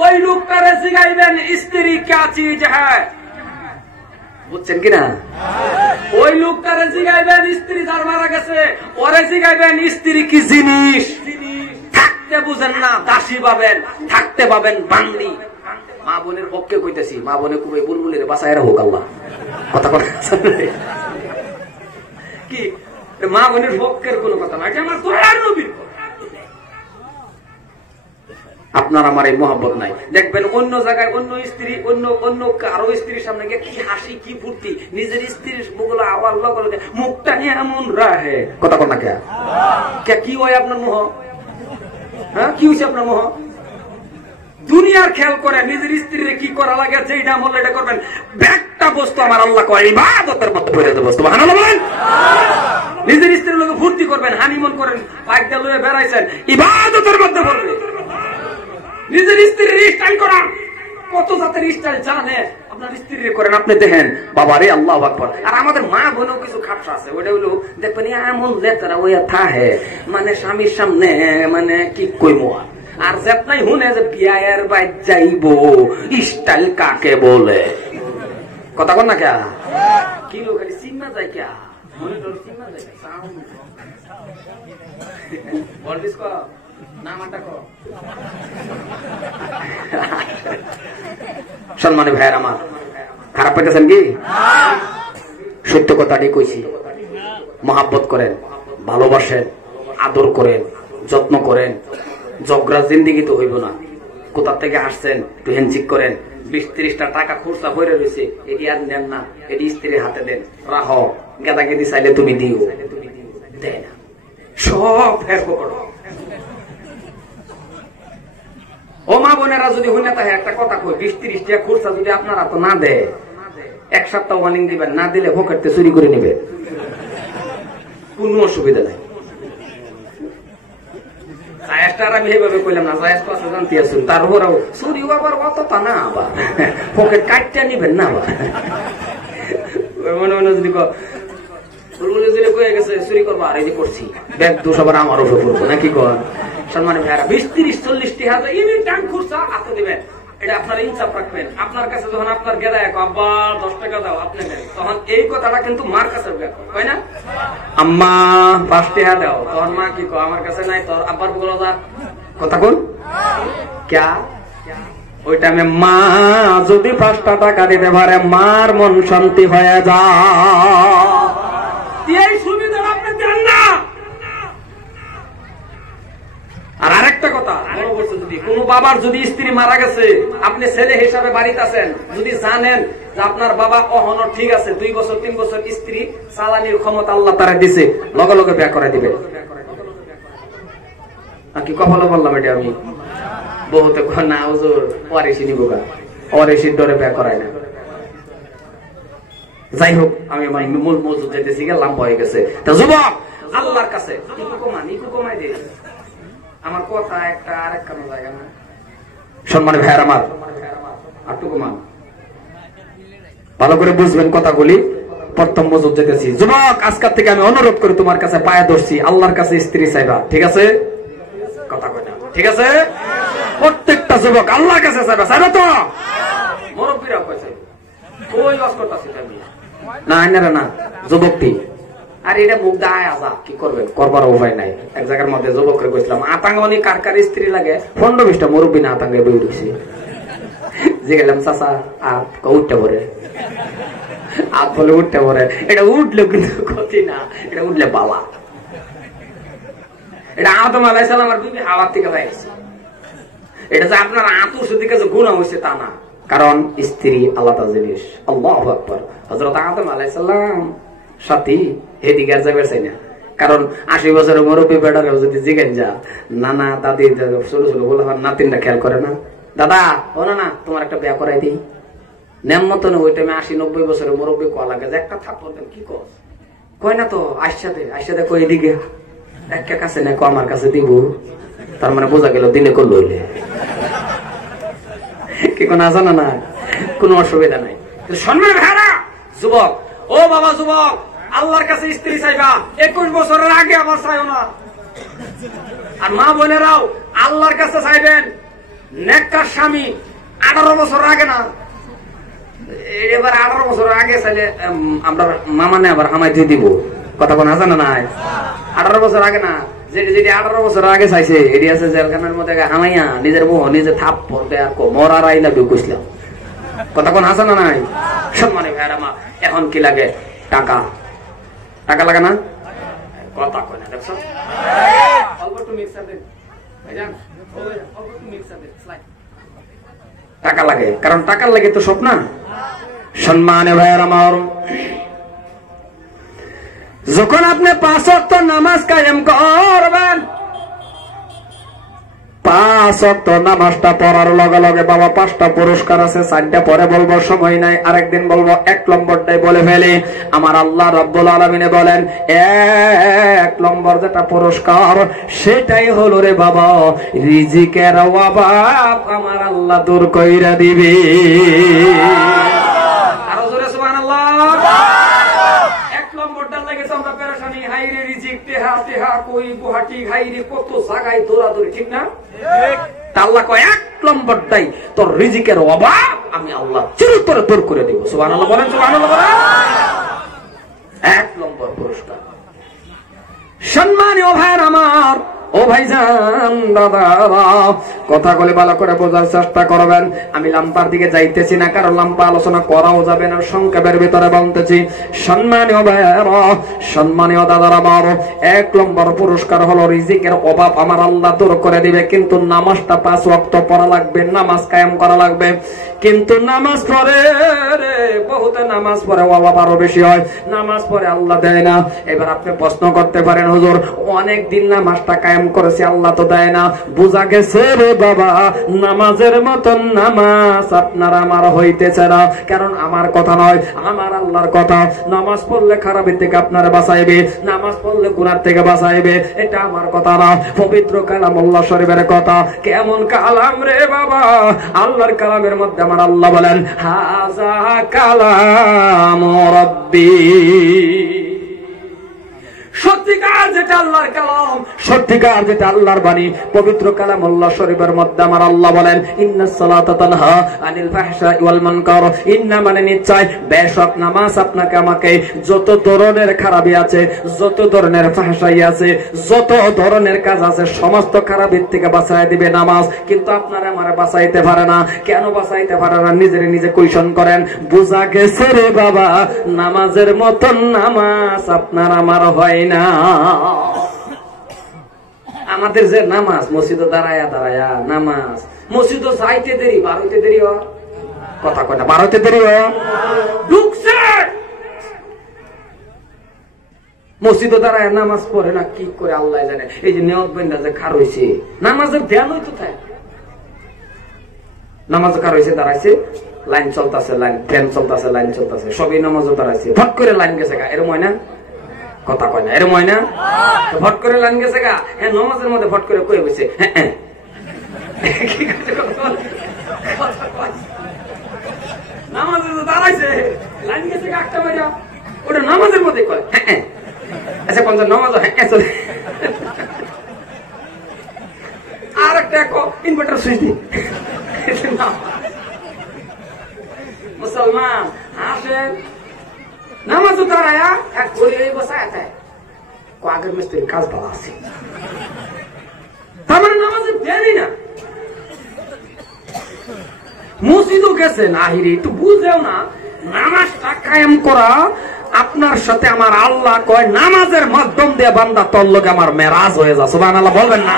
ওই লোকটারে জিগাইবেন স্ত্রী क्या चीज है, বুঝছেন কিনা? ওই লোকটারে জিগাইবেন স্ত্রী যার মারা গেছে, ওরে জিগাইবেন স্ত্রী কি জিনিস। থাকতে বুঝেন না, দাসী পাবেন, থাকতে পাবেন বান্দি। মা বোনের পক্ষে কইতেছি, মা বোনে খুবই বুলবুলের বাসায় হোক আল্লাহ, কথা কথা কি মা বোনের পক্ষের কোন কথা না, আমার দয়ার নবীর। আপনার আমার এই মহব্বত নাই। দেখবেন অন্য জায়গায় অন্য স্ত্রী, অন্য কারো স্ত্রীর সামনে গিয়ে কি হাসি, কি ফুর্তি, নিজের স্ত্রীর মুখগুলো আওয়াজ লগে মুখটা নিয়ে এমন রাহে, কথা কর না কে কি হয় আপনার মোহ? হ্যাঁ, কি হয়েছে আপনার মোহ? দুনিয়ার খেয়াল করে নিজের স্ত্রীর কি করা লাগে, যেটা বললে এটা করবেন। একটা বস্তু আমার আল্লাহ কয় ইবাদতের মধ্যে পড়ে যেতে বস্তু। সুবহানাল্লাহ বলেন। নিজের স্ত্রীর লোকে ফুর্তি করবেন, হানিমুন করেন, বাইক দিয়ে লয়ে বেড়াইছেন, ইবাদতের মধ্যে পড়বে। নিজের স্ত্রীর স্টাইল করান, কত জাতের স্টাইল জানে, আপনার স্ত্রীর করেন, আপনি দেখেন বাবারে আল্লাহু আকবার। আর আমাদের মা বোনও কিছু খাপসা আছে, ওইটা হলো দেখবেন এমন লেতারা ওইয়া থাহে, মানে স্বামীর সামনে মানে কি কইমো। আর যেতনাই হুনে যে বিয়ায়ের বাইর যাইব, স্টাইল কাকে বলে, কথা কর না কে কি লোক খালি চিন্না যায় কে মনিটর চিন্না যায় সাউন্ড বলবিস কো নামটা কো। সম্মানিত ভাইয়ের আমার, খারাপ পেতেছেন কি? সত্য কথাটি কইছি। মহাব্বত করেন, ভালোবাসেন, আদর করেন, যত্ন করেন। জগরা জিন্দিগি তো হইব না। কোথা থেকে আসছেন একটু হ্যান্ডশেক করেন। 20-30টা টাকা খুচরা হয়ে রয়েছে, এটি আর নেন না, এটি স্ত্রীর হাতে দেন, রাহ গেদা গেদি চাইলে তুমি দিও, দেয় না, সব ফের করো। ও মা বোনেরা, যদি হইনা তাহে একটা কথা কই, 20-30 টাকা খুচরা যদি আপনারা তো না দেয়, 1 সপ্তাহ ওয়ার্নিং দিবেন, না দিলে পকেটে চুরি করে নিবে, কোনো অসুবিধা নাই। আমি এইভাবে কইলাম না, জানতে আসুন, তারপরেও চুরি আবার অতটা না, আবার পকেট কাটটা নিবেন না, আবার মনে মনে যদি হয়ে গেছে চুরি করবো আর এই যে করছি ব্যাগ দোষ আবার আমার উপর পড়বো নাকি কর সম্মানের ভাইরা 20-30-40 হাজার ইনি টান খুরসা হাতে দিবেন এটা আপনার ইনসাফ রাখবেন আপনার কাছে যখন আপনার গেদায় আবার 10 টাকা দাও আপনি নেন তখন এই কথাটা কিন্তু মার কাছে হয় না আম্মা 5 টাকা দাও তখন মা কি কয় আমার কাছে নাই তোর আব্বার বলো যা কথা কোন ক্যা ওই টাইমে মা যদি 5 টাকা দিতে পারে মার মন শান্তি হয়ে যায় এই সুবিধা আপনি দেন না আর আরেকটা কথা বড় বলছে যদি কোন বাবার যদি স্ত্রী মারা গেছে আপনি ছেলে হিসাবে বাড়িতে আছেন যদি জানেন যে আপনার বাবা অহনো ঠিক আছে 2 বছর 3 বছর স্ত্রী চালানির ক্ষমতা আল্লাহ তারা দিছে লগে লগে বিয়ে করে দিবেন কি কপালে বললাম এটা আমি বহুতে না হুজুর ওয়ারিসি নিব গা ওয়ারিসির ডরে বিয়ে করায় না যাই হোক আমি আমার মূল মজুদ যেতেছি গেলাম হয়ে গেছে তা যুবক আল্লাহর কাছে ইকু কমাই দে আমার কথা একটা আরেক কারণ জায়গা না সম্মানের ভাইয়ার আমার আটটুকু মান ভালো করে বুঝবেন কথাগুলি প্রথম মজুদ যেতেছি যুবক আজকাল থেকে আমি অনুরোধ করি তোমার কাছে পায়ে ধরছি আল্লাহর কাছে স্ত্রী চাইবা ঠিক আছে কথা কই না ঠিক আছে প্রত্যেকটা যুবক আল্লাহর কাছে চাইবা চাইবা তো মুরব্বিরা কইছে কই লস করতাছি তুমি না আইনারা না যুবকটি আর এটা মুখ দায় আজা কি করবেন করবার উপায় নাই এক জায়গার মধ্যে যুবকরে কইছিলাম আতাঙ্গনি কার কার স্ত্রী লাগে 15-20টা মুরব্বি না আতাঙ্গে বই রইছে যে গেলাম চাচা আর উঠতে পড়ে আর বলে উঠতে পড়ে এটা উঠলে কিন্তু ক্ষতি না এটা উঠলে বালা এটা আদম আলাইহিস সালামের বিবি হাওয়া থেকে পাইছে এটা যে আপনার আতুর দিকে যে গুনাহ হইছে তা না কারণ স্ত্রী আলাদা জিনিস আল্লাহু আকবার হযরত আদম আলাইহিস সালাম সাথী এদিকে আর যাবে চাই না কারণ 80 বছরের মুরব্বী বেটারে যদি জিজ্ঞেন যা নানা দাদি ছোট ছোট বলে নাতিনটা খেয়াল করে না দাদা ও না তোমার একটা বিয়ে করাই দিই নেম মতন ওই টাইমে 80-90 বছরের মুরব্বী কয়া লাগে যে একটা থাপ্পড় দেন কি কয় না তো আইসাদে কই এদিকে একটা কাছে না আমার কাছে দিব তার মানে বোঝা গেল দিনে করলো কি কোন আছে না কোনো অসুবিধা নাই সম্মান ভাইরা যুবক ও বাবা যুবক আল্লাহর কাছে স্ত্রী চাইবা 21 বছরের আগে আমার চাইও না আর মা বোনেরাও আল্লাহর কাছে চাইবেন নেককার স্বামী 18 বছর আগে না এবার 18 বছর আগে চাইলে আমরা মামানে আবার হামাই দিয়ে দিব কথা কোন আছে না নাই 18 বছর আগে না যেটি 18 বছর আগে চাইছে এটি আছে জেলখানার মধ্যে হামাইয়া নিজের বউ নিজে থাপ পড়তে আর মরার আইলা কইছিলাম কথা কোন আছে না নাই সম্মানে ভাইরা মা এখন কি লাগে টাকা লাগে না কথা কয় না দেখছো অল্প একটু মিক্সার দেন ভাইজান অল্প একটু মিক্সার দেন স্লাইড টাকা লাগে কারণ টাকার লাগে তো সব না সম্মানে ভাইরা আমার যখন আপনি 5 ওয়াক্ত নামাজ কায়েম করবেন 5 ওয়াক্ত নামাজটা পড়ার লগে লগে বাবা 5টা পুরস্কার আছে 4টা পরে বলবো সময় নাই আরেকদিন বলবো 1 নম্বরটাই বলে ফেলি আমার আল্লাহ রাব্বুল আলামিন বলেন 1 নম্বর যেটা পুরস্কার সেটাই হলো রে বাবা রিজিকের অভাব আমার আল্লাহ দূর কইরা দিবে আরো জোরে সুবহানাল্লাহ হাইরে রিজিক তেহা তেহা কই গুহাটি হাইরে কত জায়গায় দৌড়াদৌড়ি ঠিক না আল্লাহ কয় 1 নম্বরটাই তোর রিজিকের অভাব আমি আল্লাহ চিরতরে দূর করে দেব সুবহানাল্লাহ বলেন সুবহানাল্লাহ বলেন 1 নম্বর পুরস্কার সম্মানীয় ভাইরা আমার ও ভাইজান দাদা কথা বলে ভালো করে বোঝার চেষ্টা করবেন আমি লাম্পার দিকে যাইতেছি না কারণ লাম্পা আলোচনা করাও যাবে না সংক্ষেপের ভিতরে বলতেছি সম্মানীয় ভাইরা সম্মানীয় দাদারা আমার 1 নম্বর পুরস্কার হলো রিজিকের অভাব আমার আল্লাহ দূর করে দিবে কিন্তু নামাজটা 5 ওয়াক্ত পড়া লাগবে নামাজ কায়েম করা লাগবে কিন্তু নামাজ পড়ে রে বহুত নামাজ পড়ে অভাব আরো বেশি হয় নামাজ পড়ে আল্লাহ দেয় না এবার আপনি প্রশ্ন করতে পারেন হুজুর অনেক দিন নামাজটা কায়েম করেছে আল্লাহ তো দেয় না বুঝা গেছে রে বাবা নামাজের মতন নামাজ আপনার আমার হইতেছে না কারণ আমার কথা নয় আমার আল্লাহর কথা নামাজ পড়লে খারাপের থেকে আপনার বাঁচাইবে নামাজ পড়লে গুনাহ থেকে বাঁচাইবে এটা আমার কথা না পবিত্র কালামুল্লাহ শরীফের কথা কেমন কালাম রে বাবা আল্লাহর কালামের মধ্যে আমার আল্লাহ বলেন হাযা কালামু রাব্বি সত্যিকার যেটা আল্লাহর কালাম, সত্যিকার যেটা আল্লাহর বাণী, পবিত্র কালাম আল্লাহ শরীফের মধ্যে আমার আল্লাহ বলেন ইন্নাস সালাতা তানহা আনিল ফাহশাই ওয়াল মুনকার, ইন্না মানে নিশ্চয়, বেশক নামাজ আপনাকে আমাকে যত ধরনের খারাপি আছে, যত ধরনের ফাহশাই আছে, যত ধরনের কাজ আছে, সমস্ত খারাপের থেকে বাঁচায় দিবে নামাজ। কিন্তু আপনারা আমারে বাঁচাইতে পারে না। কেন বাঁচাইতে পারে না? নিজেরে নিজে কোয়েশ্চন করেন। বুঝা গেছে রে বাবা, নামাজের মতন নামাজ আপনার আমার হয় না। আমাদের যে নামাজ, মসজিদে দাঁড়ায়া দাঁড়ায়া নামাজ, মসজিদে যাইতে দেরি, বার হইতে দেরি হয়, কথা কয় না, বার হইতে দেরি হয়, ঢুকছে মসজিদে দাঁড়ায় নামাজ পড়ে না, কি করে আল্লাহ জানে। এই যে নিয়ত বন্ধা যে খার হয়েছে, নামাজের ধ্যান হইতো তাই, নামাজ খার হয়েছে, দাঁড়াইছে, লাইন চলতেছে, লাইন ট্রেন চলতেছে, লাইন চলতেছে, সবই নামাজও দাঁড়াইছে, ফট করে লাইন গেছে গা, এরম হয় না, কথা কয় না, এরম হয় না, ফট করে লাইন গেছে গা। হ্যাঁ, নামাজের মধ্যে ফট করে কয়ে বসে, হ্যাঁ নামাজে দাঁড়াইছে, লাইন গেছে গা, একটা বাজা, ওটা নামাজের মধ্যে কয় হ্যাঁ। আচ্ছা, পঞ্চাশ নামাজ হ্যাঁ চলে, আর একটা ইনভার্টার সুইচ দি। মুসলমান আসেন, নামাজ দাঁড়ায়া এক ঘড়ি বসায় আগের মিস্ত্রির কাজ ভালো আছে, তার মানে নামাজের দেরি না। মসজিদও গেছে না, হিরে একটু বুঝেও না, নামাজটা কায়েম করা আপনার সাথে আমার আল্লাহ কয় নামাজের মাধ্যম দিয়ে বান্দা তোর লোকে আমার মেরাজ হয়ে যা। সুবহানাল্লাহ বলবেন না?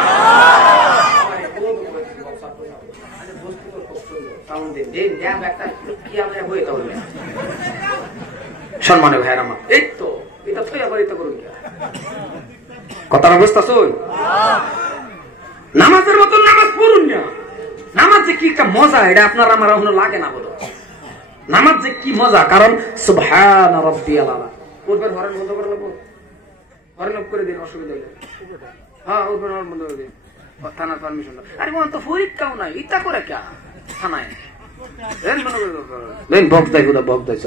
সম্মানে ভাইয়ের আমার, এই তো এটা করুন, কথার অবস্থা শুন, নামাজের মতন নামাজ পড়ুন না। নামাজ যে কি একটা মজা, এটা আপনার আমার লাগে না বলো। নামাজ যে কি মজা, কারণ সুবহান রাব্বিয়াল আলা, পূর্বের হরণ বন্ধ করে নেবো, হরণ অফ করে দিন, অসুবিধা নেই। হ্যাঁ, পূর্বের হরণ বন্ধ করে দিন, থানার পারমিশন। আরে মন তো পরীক্ষাও নাই, ইটা করে কে থানায় বক্স দেয়, বক্স দেয়।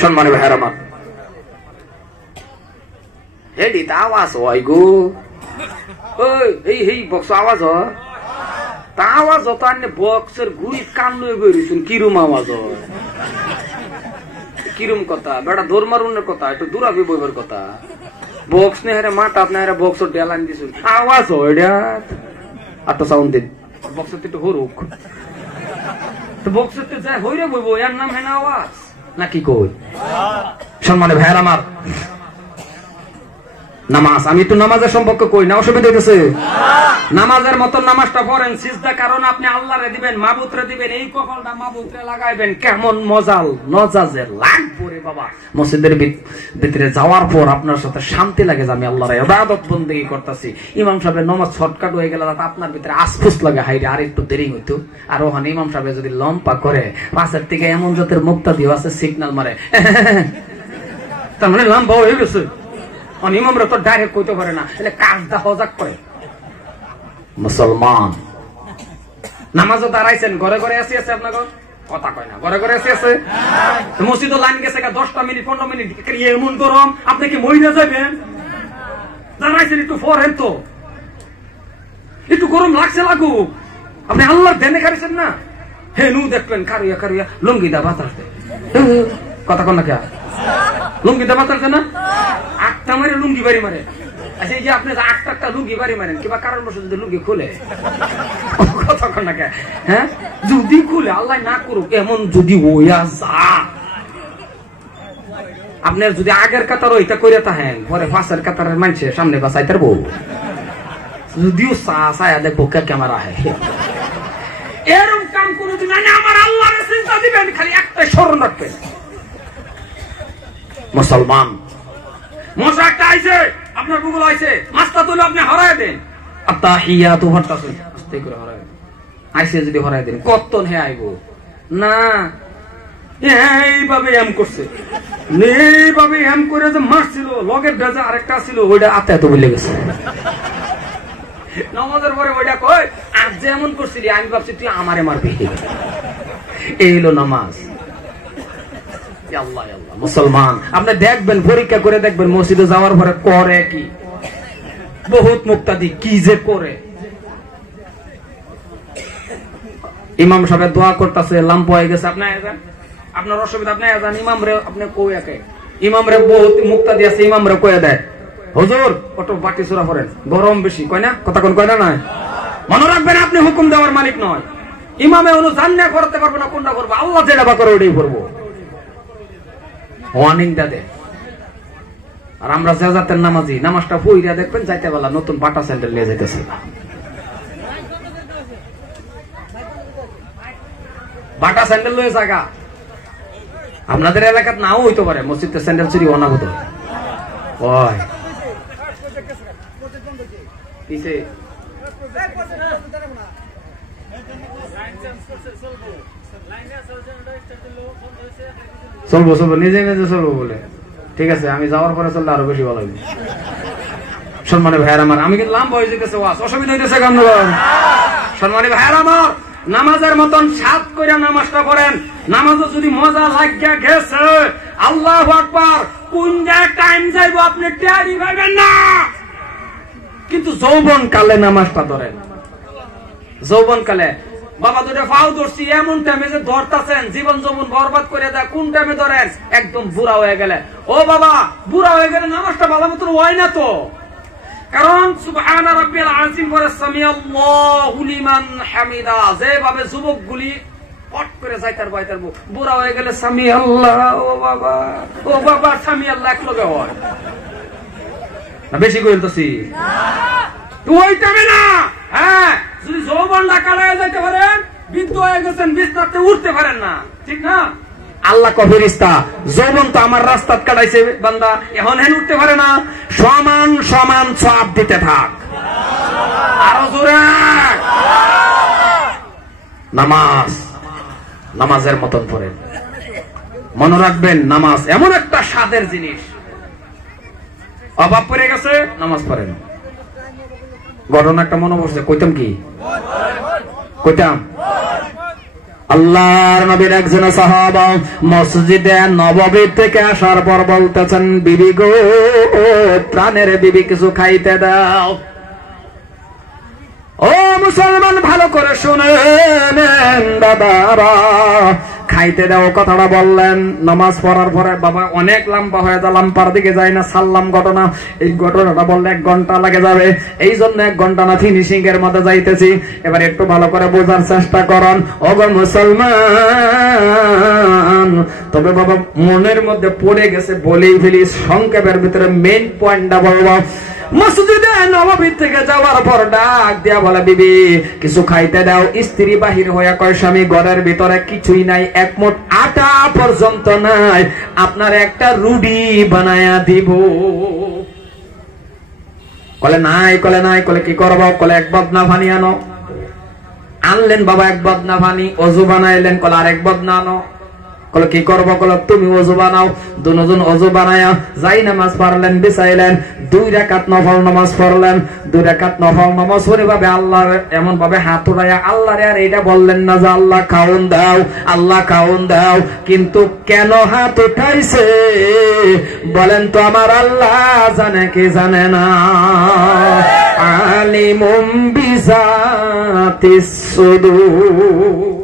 সম্মানে ভাইয়ের আমার, হেডি তা আওয়াজ হয় গো, এই বক্স আওয়াজ হয়, তা আওয়াজ হতো আনে বক্সের ঘুরি কান লয়ে বেরিয়েছেন, কিরম আওয়াজ হয়, কিরম কথা, বেটা দৌড় মারুনের কথা, একটু দূরাবি বইবার কথা, বক্স নে হেরে মাথা আপনি হেরে বক্সের ডেলান দিয়েছেন, আওয়াজ হয় এটা, আর তো সাউন্ড দিন, বক্সের একটু হরুক, বক্সের তো যাই হইরে বইব, এর নাম হয় না আওয়াজ নাকি কই? সম্মানে ভাইয়ের আমার, নামাজ, আমি একটু নামাজের সম্পর্কে কই না, অসুবিধা হইতেছে? নামাজের মতন নামাজটা পড়েন, সিজদা কারণ আপনি আল্লাহরে দিবেন, মাবুদরে দিবেন, এই কপালটা মাবুদরে লাগাইবেন, কেমন মজাল নজাজে লাগবে রে বাবা। মসজিদের ভিতরে যাওয়ার পর আপনার সাথে শান্তি লাগে যে আমি আল্লাহর ইবাদত বন্দেগী করতেছি। ইমাম সাহেবের নামাজ শর্টকাট হয়ে গেলে আপনার ভিতরে আসফুস লাগে, হাইরে আর একটু দেরি হইতো। আর ওখানে ইমাম সাহেব যদি লম্পা করে, পাশের থেকে এমন জাতের মুক্তা দিয়ে আছে, সিগন্যাল মারে, তার মানে লম্বা হয়ে গেছে। ইমামরা তো ডাইরেক্ট কইতে পারে না, কাজটা হজাক করে। মুসলমান নামাজও দাঁড়াইছেন, ঘরে ঘরে আসি আছে, আপনার কথা কয় না, ঘরে ঘরে আসি আছে, মসজিদও লাইন গেছে 10টা মিনিট 15 মিনিট, এমন গরম, আপনি কি মহিলা যাবেন? দাঁড়াইছেন একটু ফরেন তো, একটু গরম লাগছে লাগুক, আপনি আল্লাহর ধ্যানে খাইছেন না, হে নু দেখলেন কারুয়া কারুয়া লুঙ্গি দা বাতাস দেয়, কথা কন না কে, লুঙ্গি দা বাতাস না, আটটা মারে লুঙ্গি বাড়ি মারে। আচ্ছা, এই যে আপনি 8টা লুঙ্গি বাড়ি মারেন, কিংবা কারণ বসে যদি লুঙ্গি খুলে, কথা কন না কে, হ্যাঁ, যদি খুলে, আল্লাহ না করুক, এমন যদি ওয়া যা, আপনার যদি আগের কাতার ওইটা করে থাকেন, পরে পাশের কাতারের মানুষের সামনে বাসাইতে পারবো, যদিও চায়া দেখবো কে ক্যামেরা হয়, এরকম কাম কোনদিন আমার আল্লাহর চিন্তা দিবেন, খালি একটাই স্মরণ রাখবেন। মুসলমান মশা একটা আইছে, আপনার গুগল আইছে, মাছটা তুলে আপনি হরাই দেন, আত্তাহিয়াতু হরতাসুন, আস্তে করে হরাই দেন, আইছে যদি হরাই দেন, কতক্ষণ হে আইব না, এইভাবে এম করছে, এইভাবে এম করে যে মারছিল, লগের ভেজা আরেকটা ছিল, ওইটা আত্মা এত বলে গেছে। নামাজের পরে ওইটা কই, আজ যেমন করছিলি, আমি ভাবছি তুই আমারে মারবি, এই হলো নামাজ। মুসলমান আপনি দেখবেন, পরীক্ষা করে দেখবেন মসজিদে যাওয়ার পরে করে কি, বহুত মুক্তাদি কি যে করে। ইমাম সাহেব দোয়া করতেছে, লাম্প হয়ে গেছে, আপনি আপনার অসুবিধা, আপনি ইমাম রে আপনি কই একে ইমাম রে বহুত মুক্তাদি আছে, ইমাম রে কয়ে দেয় হুজুর অত বাটি চূড়া করেন, গরম বেশি, কয় না কথা কোন কয় না নয়। মনে রাখবেন আপনি হুকুম দেওয়ার মালিক নয়, ইমামে অনুযান না করতে পারবো না, কোনটা করবো আল্লাহ যেটা বা করে ওটাই করবো, ওয়ার্নিং দেয়। আর আমরা যে জাতের নামাজি, নামাজটা পইরা দেখবেন যাইতে বেলা নতুন বাটা স্যান্ডেল নিয়ে যাইতেছে, বাটা স্যান্ডেল লয়ে জায়গা। আপনাদের এলাকাত নাও হইতে পারে, মসজিদে স্যান্ডেল চুরি অনাগত হয়। চলবো চলবো, নিজে নিজে চলবো বলে, ঠিক আছে আমি যাওয়ার পরে চললে আরো বেশি ভালো হবে। সম্মানী ভাইয়ার আমার, আমি কিন্তু লাম্বা হয়ে যেতেছে, অসুবিধা হইতেছে কেমন? সম্মানী ভাইয়ার আমার, নামাজের মতন সাত করে নামাজটা পড়েন। নামাজে যদি মজা লাগিয়া গেছে, আল্লাহু আকবার, কোন জায়গায় টাইম যাইবো আপনি টেরি পাবেন না। কিন্তু যৌবন কালে নামাজটা ধরেন, যৌবন কালে বাবা দুটো ফাও ধরছি, এমন টাইমে যে ধরতেছেন জীবন যৌবন বরবাদ করে দেয়, কোন টাইমে ধরেন? একদম বুড়া হয়ে গেলে। ও বাবা, বুড়া হয়ে গেলে নামাজটা ভালো মতন হয় না তো, কারণ সুবহান রাব্বিল আযীম পরে সামিআল্লাহু লিমান হামিদা, যেভাবে যুবকগুলি পট করে যাইতার বাইতার, বুড়া হয়ে গেলে সামিআল্লাহ, ও বাবা ও বাবা, সামিআল্লাহ এক লগে হয় না, বেশি কইলতাছি না ওই টাইমে না। হ্যাঁ, যদি যৌবনটা কালায় যাইতে পারেন, বৃদ্ধ হয়ে গেছেন, বিছনাতে উঠতে পারেন না, ঠিক না? আল্লাহ কো ফেরেশতা, যৌবন তো আমার রাস্তাত কাটাইছে বান্দা, এখন হেন উঠতে পারে না, সমান সমান সওয়াব দিতে থাক। আরো জোরে নামাজ, নামাজের মতন পড়েন। মনে রাখবেন, নামাজ এমন একটা স্বাদের জিনিস, অভাব পড়ে গেছে নামাজ পড়েন। ঘটনা একটা মনে পড়ছে, কইতাম কি কইতাম? আল্লাহর নবীর একজন সাহাবা মসজিদে নববী থেকে আসার পর বলতেছেন, বিবি গো, প্রাণের বিবি কিছু খাইতে দাও। ও মুসলমান, ভালো করে শুনেন দাদারা, খাইতে দাও কথাটা বললেন। নামাজ পড়ার পরে বাবা অনেক লম্বা হয়ে যায়, লাম্পার দিকে যায় না, সাল্লাম ঘটনা, এই ঘটনাটা বললে 1 ঘন্টা লাগে যাবে, এই জন্য 1 ঘন্টা না ফিনিশিং এর মধ্যে যাইতেছি। এবার একটু ভালো করে বোঝার চেষ্টা করুন ও গো মুসলমান। তবে বাবা মনের মধ্যে পড়ে গেছে বলেই ফেলি, সংক্ষেপের ভিতরে মেইন পয়েন্টটা বলবো। মসজিদে নববী থেকে যাওয়ার পর ডাক দিয়া বলে, বিবি কিছু খাইতে দাও। স্ত্রী বাহির হইয়া কয়, স্বামী ঘরের ভিতরে কিছুই নাই, এক মুঠ আটা পর্যন্ত নাই, আপনার একটা রুটি বানায়া দিব। কলে নাই, কলে নাই, কলে কি করব? কলে 1 বদনা পানি আনো। আনলেন বাবা 1 বদনা পানি, অজু বানাইলেন, কলে আর 1 বদনা আনো। কলে কি করবো? কলে তুমি অজু বানাও। দুজন অজু বানায়া যাই নামাজ পড়লেন, বিছাইলেন, 2 রাকাত নফল নামাজ পড়লেন। 2 রাকাত নফল নামাজ পড়ে ভাবে আল্লাহর এমন ভাবে হাত উঠাইয়া আল্লাহরে আর এইটা বললেন না যে আল্লাহ খাওন দাও, আল্লাহ খাওন দাও। কিন্তু কেন হাত উঠাইছে বলেন তো? আমার আল্লাহ জানে কি জানে না? আলিমুম বিজাতিস সুদূর।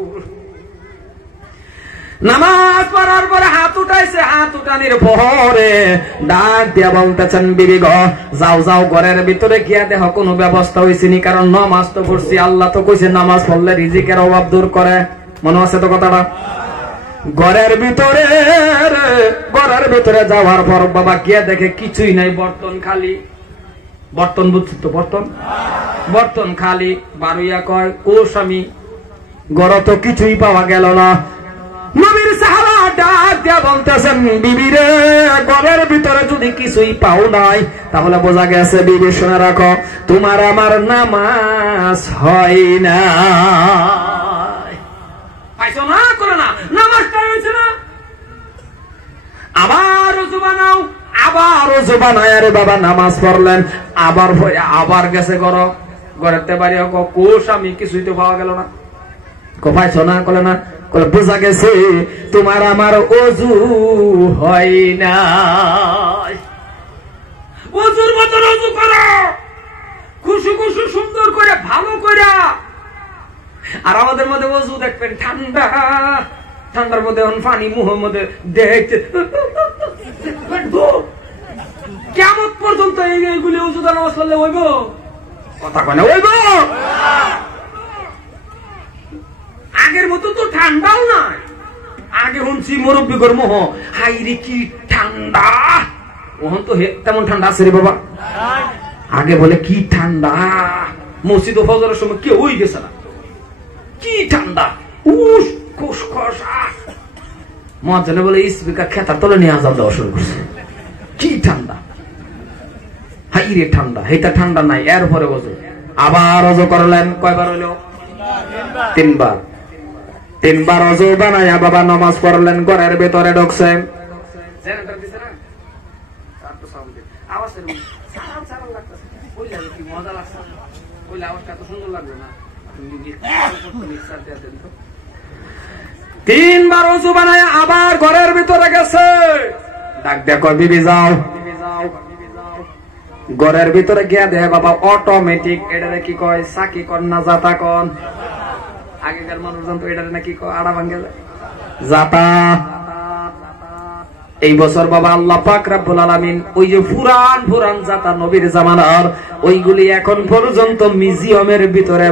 নামাজ পড়ার পরে হাত উঠাইছে, হাত উঠানির পরে ডাক দিয়া বলতেছেন, বিবি গো, যাও যাও ঘরের ভিতরে গিয়া দেখো কোনো ব্যবস্থা হয়েছে নি, কারণ নামাজ তো পড়ছি, আল্লাহ তো কইছে নামাজ পড়লে রিজিকের অভাব দূর করে। মনে আছে তো কথাটা? ঘরের ভিতরে যাওয়ার পর বাবা গিয়া দেখে কিছুই নাই, বর্তন খালি। বর্তন বুঝছি তো? বর্তন খালি। বারুইয়া কয়, ও স্বামী, ঘরে তো কিছুই পাওয়া গেল না। নবীর সাহাবা ডাক দিয়া বলতেছেন, বিবি রে, ঘরের ভিতরে যদি কিছুই পাও নাই, তাহলে বোঝা গেছে বিবি শুনে রাখো, তোমার আমার নামাজ হয় না। পাইছো না? করে না, নামাজটা হয়েছে না। আবার ওযু বানাও, আবার ওযু বানায় রে বাবা নামাজ পড়লেন, আবার গেছে ঘরেতে বাড়ি, কোষ আমি কিছুই তো পাওয়া গেল না। পাইছো না? কলে না। বোঝা গেছে তোমার আমার অজু হয় না। অজুর মতন অজু করো, খুশু খুশু সুন্দর করে ভালো করে। আর আমাদের মধ্যে অজু দেখবেন ঠান্ডা, ঠান্ডার মধ্যে পানি মুহের মধ্যে দেখতে কেমন পর্যন্ত এইগুলি অজু নামাজ পড়লে হইব? কথা কয় না হইব? আগের মতো তো ঠান্ডাও নাই। আগে শুনছি মুরব্বী কর মোহ হাই রে কি ঠান্ডা, ওহন তো তেমন ঠান্ডা আছে রে বাবা। আগে বলে কি ঠান্ডা, মসজিদ ও ফজরের সময় কেউ হয়ে গেছে না, কি ঠান্ডা, উস খুশখস। মহাজনে বলে স্পিকার খেতার তলে নিয়ে আজাব দেওয়া শুরু করছে, কি ঠান্ডা, হাই রে ঠান্ডা। এইটা ঠান্ডা নাই, এরপরে অজু। আবার অজু করলেন, কয়বার হইল? 3 বার। 3 বার অজু বানায়া বাবা নামাজ পড়লেন, ঘরের ভেতরে ঢুকছেন। তিনবার অজু বানায় আবার ঘরের ভিতরে গেছে, ডাক দেখো বিবি যাও। ঘরের ভিতরে গিয়া দেয় বাবা অটোমেটিক, এটা কি কয় সাকি কন না জাতা কন? আগেকার মানুষজন তো এটা নাকি আড়া ভাঙ্গে জাতা। এই বছর বাবা আল্লাহ পাক রব্বুল আলামিন ওই যে পুরান পুরান জাতা নবীর জামানার, ওইগুলি এখন পর্যন্ত মিউজিয়ামের ভিতরে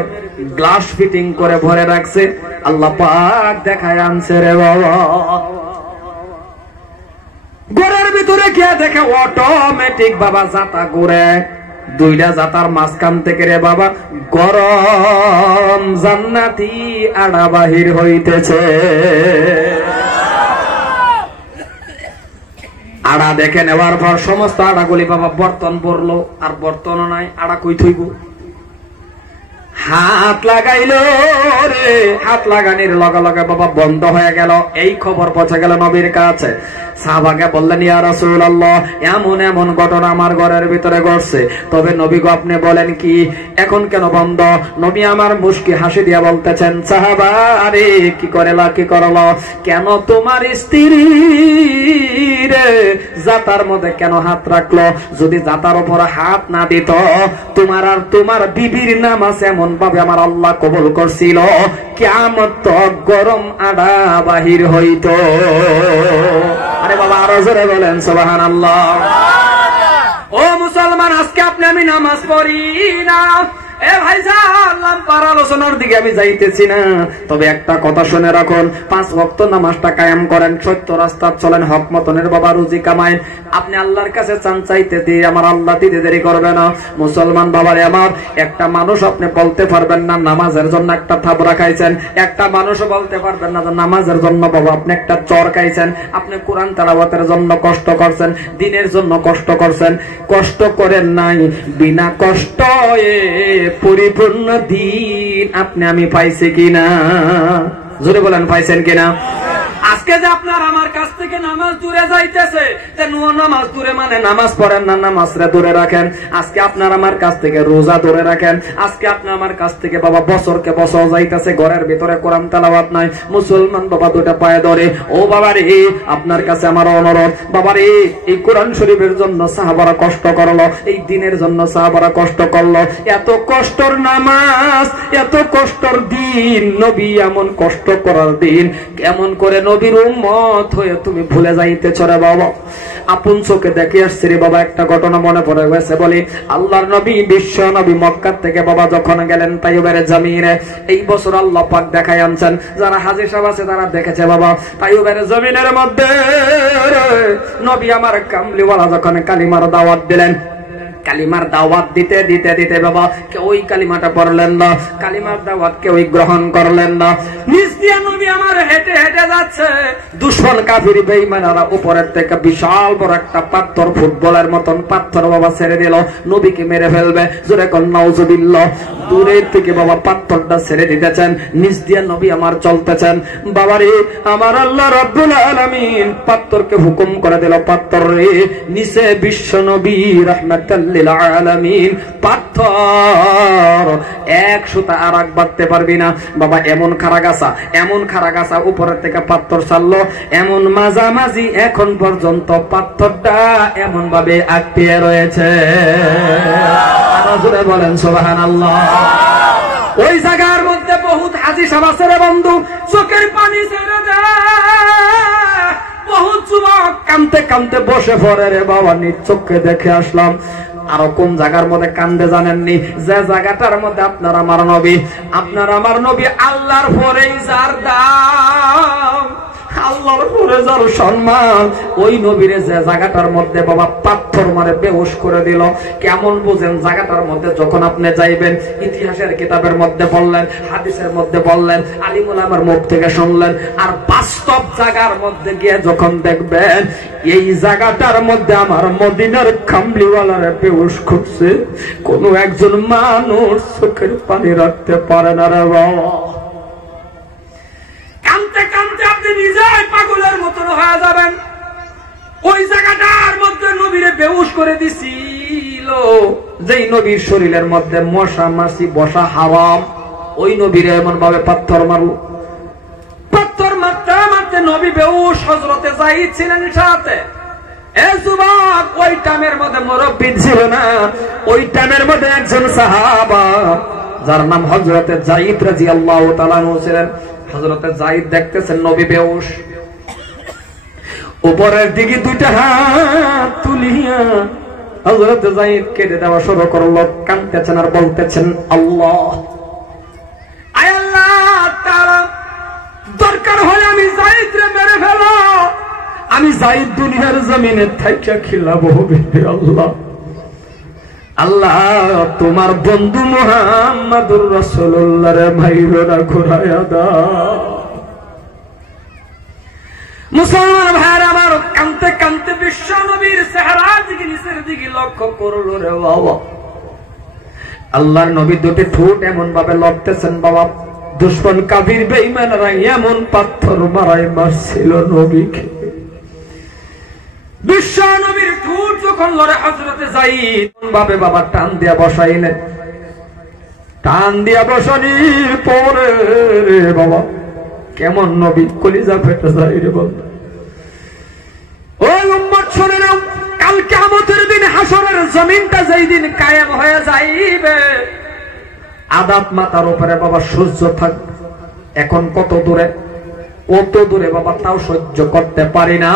গ্লাস ফিটিং করে ভরে রাখছে। আল্লাহ পাক দেখায় আনছে রে বাবা। ঘরের ভিতরে গিয়ে দেখে অটোমেটিক বাবা জাতা ঘুরে, 2টা জাতার মাঝখান থেকে রে বাবা গরম জান্নাতি আড়া বাহির হইতেছে। আড়া দেখে নেওয়ার পর সমস্ত আড়াগুলি বাবা বর্তন পড়লো, আর বর্তনও নাই, আড়া কই থইব? হাত লাগাইল রে, হাত লাগানির লগে লগে বাবা বন্ধ হয়ে গেল। এই খবর পৌঁছে গেল নবীর কাছে। সাহাবাকে বললেন, ইয়া রাসূলুল্লাহ, এমন এমন ঘটনা আমার ঘরের ভিতরে ঘটছে, তবে নবী গো আপনি বলেন কি এখন কেন বন্ধ? নবী আমার মুস্কি হাসি দিয়া বলতেছেন, সাহাবা আরে কি করেলা, কি করলো, কেন তোমার স্ত্রী রে জাতার মধ্যে কেন হাত রাখলো? যদি জাতার উপর হাত না দিত, তোমার আর তোমার বিবির নামাজ এমন ভাবে আমার আল্লাহ কবুল করছিল, কিয়ামত গরম আড়া বাহির হইত। আরে বাবা আরো জোরে বলেন সুবহানাল্লাহ। ও মুসলমান, আজকে আপনি আমি নামাজ পড়ি না। এ ভাইজান, লাম্পার আলোচনার দিকে আমি যাইতেছি না, তবে একটা কথা শুনে রাখুন, 5 ওয়াক্ত নামাজটা কায়েম করেন, সত্য রাস্তা চলেন, হক মতনের বাবা রুজি কামাইন। আপনি আল্লাহর কাছে চান, চাইতে দিয়ে আমার আল্লাহ দিতে দেরি করবে না। মুসলমান বাবারে আমার, একটা মানুষ আপনি বলতে পারবেন না নামাজের জন্য একটা থাবড়া খাইছেন, একটা মানুষও বলতে পারবেন না নামাজের জন্য বাবা আপনি একটা চর খাইছেন। আপনি কোরআন তেলাওয়াতের জন্য কষ্ট করছেন, দিনের জন্য কষ্ট করছেন, কষ্ট করেন নাই, বিনা কষ্ট পরিপূর্ণ দিন আপনি আমি পাইছি কিনা? জোরে বলেন পাইছেন কিনা? আজকে যে আপনার আমার কাছ থেকে নামাজ দূরে যাইতেছে, নামাজ দূরে মানে নামাজ পড়েন না, নামাজরে দূরে রাখেন। আজকে আপনার আমার কাছ থেকে রোজা দূরে রাখেন। আজকে আপনার আমার কাছ থেকে বাবা বছরকে বছর যাইতেছে, ঘরের ভিতরে কোরআন তেলাওয়াত নাই। মুসলমান বাবা দুটা পায়ে ধরে, ও বাবা রে, আপনার কাছে আমার অনুরোধ, বাবা রে, এই কোরআন শরীফের জন্য সাহাবারা কষ্ট করলো, এই দিনের জন্য সাহাবারা কষ্ট করলো। এত কষ্টর নামাজ, এত কষ্টর দিন, নবী এমন কষ্ট করার দিন কেমন করে নবীর উম্মত হয়ে তুমি ভুলে যাইতেছ রে বাবা? আপন চোখে দেখে আসছে রে বাবা, একটা ঘটনা মনে পড়ে গেছে। বলি আল্লাহর নবী, বিশ্ব নবী মক্কা থেকে বাবা যখন গেলেন তাইয়ুবের জমিনে, এই বছর আল্লাহ পাক দেখায় আনছেন, যারা হাজী সাহেব আছে তারা দেখেছে বাবা, তাইয়ুবের জমিনের মধ্যে নবী আমার কামলিওয়ালা যখন কালিমার দাওয়াত দিলেন, কালিমার দাওয়াত দিতে দিতে দিতে বাবা কেউই কালিমাটা পড়লেন না, কালিমার দাওয়াত কেউই গ্রহণ করলেন না। নিজ দিয়ে নবী আমার হেঁটে হেঁটে যাচ্ছে, দুশমন কাফির বেঈমানেরা উপরের থেকে বিশাল বড় একটা পাথর, ফুটবলের মতন পাথর বাবা ছেড়ে দিল, নবীকে মেরে ফেলবে। জোরে কোন নাউজুবিল্লাহ। দূরের থেকে বাবা পাথরটা ছেড়ে দিতেছেন, নিজ দিয়ে নবী আমার চলতেছেন। বাবারে আমার আল্লাহ রাব্বুল আলামিন পাথরকে হুকুম করে দিল, পাথর রে নিচে বিশ্ব নবী রাহমাতুল লিল আলামিন। পাথর এক সুতা আর এক বাঁধতে পারবি না বাবা। এমন খাড়া গাছা উপরের থেকে পাথর ছাড়লো, এমন মাঝামাঝি এখন পর্যন্ত পাথরটা এমন ভাবে আটকে রয়েছে। জোরে বলেন সুবহানাল্লাহ। ওই জায়গার মধ্যে বহুত হাজি সাহেব আছে রে বন্ধু, চোখের পানি ছেড়ে দেয়। বহুত যুবক কাঁদতে কাঁদতে বসে পড়ে রে বাবা, নিজ চোখে দেখে আসলাম। আরো কোন জায়গার মধ্যে কান্দে জানেননি? যে জায়গাটার মধ্যে আপনার আমার নবী আল্লাহর পরেই যার দাম, আল্লাহর পরে যার সম্মান, ওই নবীরে যে জায়গাটার মধ্যে বাবা পাথর মারে বেহুশ করে দিল। কেমন বুঝেন? জায়গাটার মধ্যে যখন আপনি যাইবেন, ইতিহাসের কিতাবের মধ্যে বললেন, হাদিসের মধ্যে বললেন, আলিম উলামার মুখ থেকে শুনলেন, আর বাস্তব জায়গার মধ্যে গিয়ে যখন দেখবেন এই জায়গাটার মধ্যে আমার মদিনার কামলিওয়ালারে বেহুশ করছে, কোন একজন মানুষ চোখের পানি রাখতে পারে না রে বাবা। কাঁদতে কাঁদতে আপনি নিজেই পাগলের মতন হয়ে যাবেন। ওই জায়গাটার মধ্যে নবীরে বেহুশ করে দিছিল, যেই নবীর শরীরের মধ্যে মশা মাছি বসা হারাম, ওই নবীরে এমন ভাবে পাথর মারল। পাথর মারতে মারতে নবী বেহুশ। হযরতে যায়েদ ছিলেন সাথে। এ যুবক, ওই টাইমের মধ্যে মুরব্বি ছিল না, ওই টাইমের মধ্যে একজন সাহাবা যার নাম হযরতে যায়েদ রাদিয়াল্লাহু তাআলা আনহু ছিলেন। হযরতে যায়েদ দেখতেছেন নবী বেহুশ, উপরের দিকে দুইটা হাত তুলিয়া হযরতে যায়েদ কেটে দেওয়া শুরু করলো। কাঁদতেছেন আর বলতেছেন, আল্লাহ, আয় আল্লাহ তাআলা, দরকার হয় আমি যায়েদরে মেরে ফেলো, আমি যায়েদ দুনিয়ার জমিনে থাইকা খিলাবো আল্লাহ। আল্লাহ, তোমার বন্ধু মুহাম্মাদুর রাসূলুল্লাহ রে মাইরা ঘুরায়া দাও। মুসলমান ভাইরা আমার, কাঁদতে কাঁদতে বিশ্ব নবীর চেহারার দিকে নিচের দিকে লক্ষ্য করলো রে বাবা। আল্লাহর নবী দুটি ঠোঁট এমন ভাবে লড়তেছেন বাবা, দুশমন কাফির বেঈমানরা এমন পাথর মারাই মারছিল নবীকে। বিশ্ব নবীর ঠোঁট যখন লড়ে, হযরতে যায়েদ ভাবে বাবা টান দিয়া বসাইলেন। টান দিয়া বসানির পরে রে বাবা, কেমন নবী কলিজা ফেটে যায় রে বন্ধু। ওই উম্মত শুনে নাও, কাল কিয়ামতের দিন হাসরের জমিনটা যেই দিন কায়েম হয়ে যাইবে, আদাত মাথার উপরে বাবা সূর্য থাকবে। এখন কত দূরে? কত দূরে বাবা, তাও সহ্য করতে পারি না।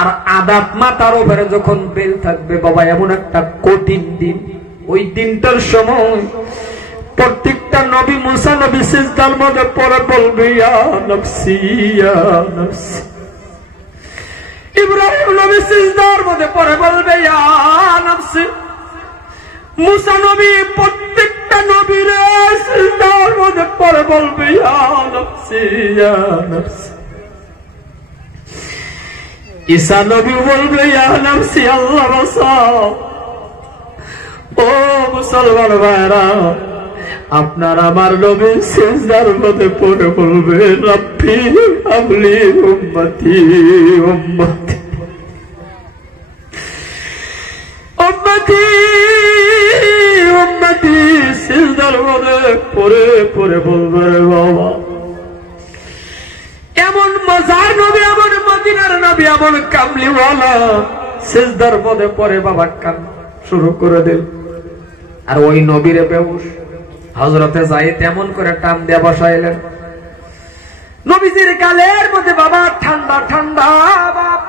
আর আদাত মাথার উপরে যখন বেল থাকবে বাবা, এমন একটা কঠিন দিন। ওই দিনটার সময় প্রত্যেকটা নবী, মুসা নবী সিজদার মধ্যে পড়ে বলবে, ইয়া নফসি ইয়া নফসি। ইব্রাহিম নবী সিজদার মধ্যে পড়ে বলবে, ইয়া নফসি। মুসা নবী প্রত্যেকটা নবীর সিজদার মধ্যে পড়ে বলবে, ইয়া নফসি ইয়া নফসি। ঈসা নবী বলবে, ইয়া নফসি আল্লাহ বাঁচাও। ও মুসলমান ভাইরা, আপনার আমার নবী সিজদার মধ্যে পড়ে বলবে, রব্বি হাবলি উম্মতি উম্মতি উম্মতি উম্মতি। সিজদার মধ্যে পড়ে পড়ে বলবে রে বাবা। এমন মজার নবী, এমন মদিনার নবী, এমন কামলিওয়ালা সিজদার মধ্যে পড়ে বাবা কান শুরু করে দিল। আর ওই নবীরে বেহুশ হযরতে যায়েদ এমন করে টান দিয়ে বসাইলেন। নবীজির গালের মধ্যে বাবা ঠান্ডা ঠান্ডা বাপ।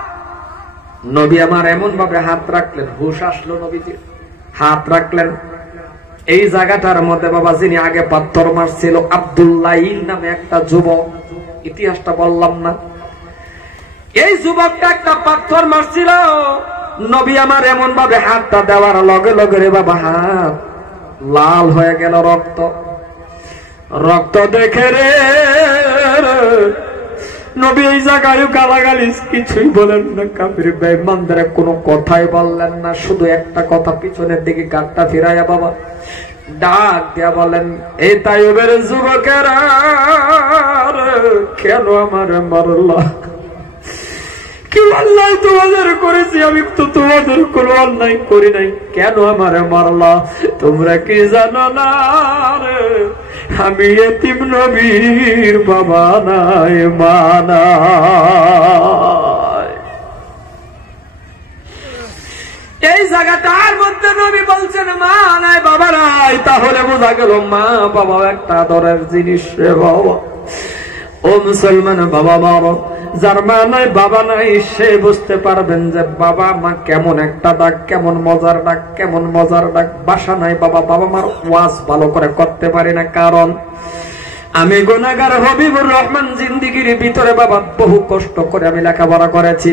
নবী আমার এমন ভাবে হাত রাখলেন, হুশ আসলো নবীজির। হাত রাখলেন এই জায়গাটার মধ্যে বাবা, যিনি আগে পাথর মারছিল, আব্দুল্লাহ নামে একটা যুবক। ইতিহাসটা বললাম না? এই যুবকটা একটা পাথর মারছিল। নবী আমার এমন ভাবে হাতটা দেওয়ার লগে লগে রে বাবা হাত লাল হয়ে গেল। রক্ত রক্ত দেখে রে নবী এই জায়গায় গালাগালি কিছুই বলেন না। কাফির বেঈমানদের কোনো কথাই বললেন না, শুধু একটা কথা পিছনের দিকে গাঁটটা ফিরাইয়া বাবা ডাক দিয়া বলেন, এই তাইবের যুবকেরা কেন আমার মারলা? কি অন্যায় তোমাদের করেছি? আমি তো তোমাদের কোনো অন্যায় করি নাই, কেন আমারে মারলা? তোমরা কি জানো না রে, আমি এতিম নবীর বাবা নাই মা নাই। এই জায়গাটার মধ্যে নবী বলছেন মা নাই বাবা নাই, তাহলে বোঝা গেল মা বাবা একটা আদরের জিনিস রে বাবা। ও মুসলমান, বাবা মারো, যার মা নাই বাবা নাই সে বুঝতে পারবেন যে বাবা মা কেমন একটা ডাক, কেমন মজার ডাক, কেমন মজার ডাক। বাসা নাই বাবা, বাবা মার ওয়াজ ভালো করে করতে পারি না, কারণ আমি গুনাহগার হবিবুর রহমান জিন্দিগির ভিতরে বাবা বহু কষ্ট করে আমি লেখাপড়া করেছি,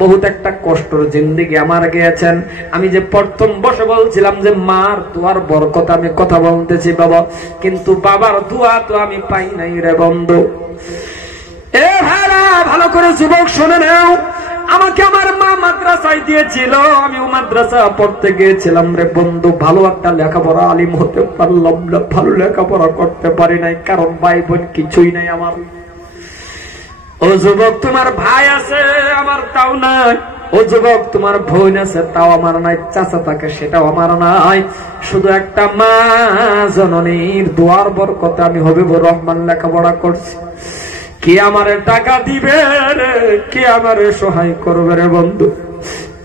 বহুত একটা কষ্টর জিন্দিগি আমার গিয়েছেন। আমি যে প্রথম বসে বলছিলাম যে মার দোয়ার বরকত আমি কথা বলতেছি বাবা, কিন্তু বাবার দোয়া তো আমি পাই নাই রে বন্ধু। এ ভাইরা ভালো করে যুবক শুনে নাও, আমাকে আমার মা মাদ্রাসায় দিয়েছিল, আমি মাদ্রাসা পড়তে গিয়েছিলাম রে বন্ধু। ভালো একটা লেখাপড়া আলিম হতে পারলাম না, ভালো লেখাপড়া করতে পারি নাই, কারণ ভাই বোন কিছুই নাই আমার। ও যুবক, তোমার ভাই আছে আমার তাও নাই। ও যুবক, তোমার বোন আছে তাও আমার নাই, চাচা থাকে সেটাও আমার নাই। শুধু একটা মা জননীর দোয়ার বরকতে আমি হবিবুর রহমান লেখাপড়া করছি। কে আমারে টাকা দিবে রে, কে আমারে সহায় করবে রে বন্ধু?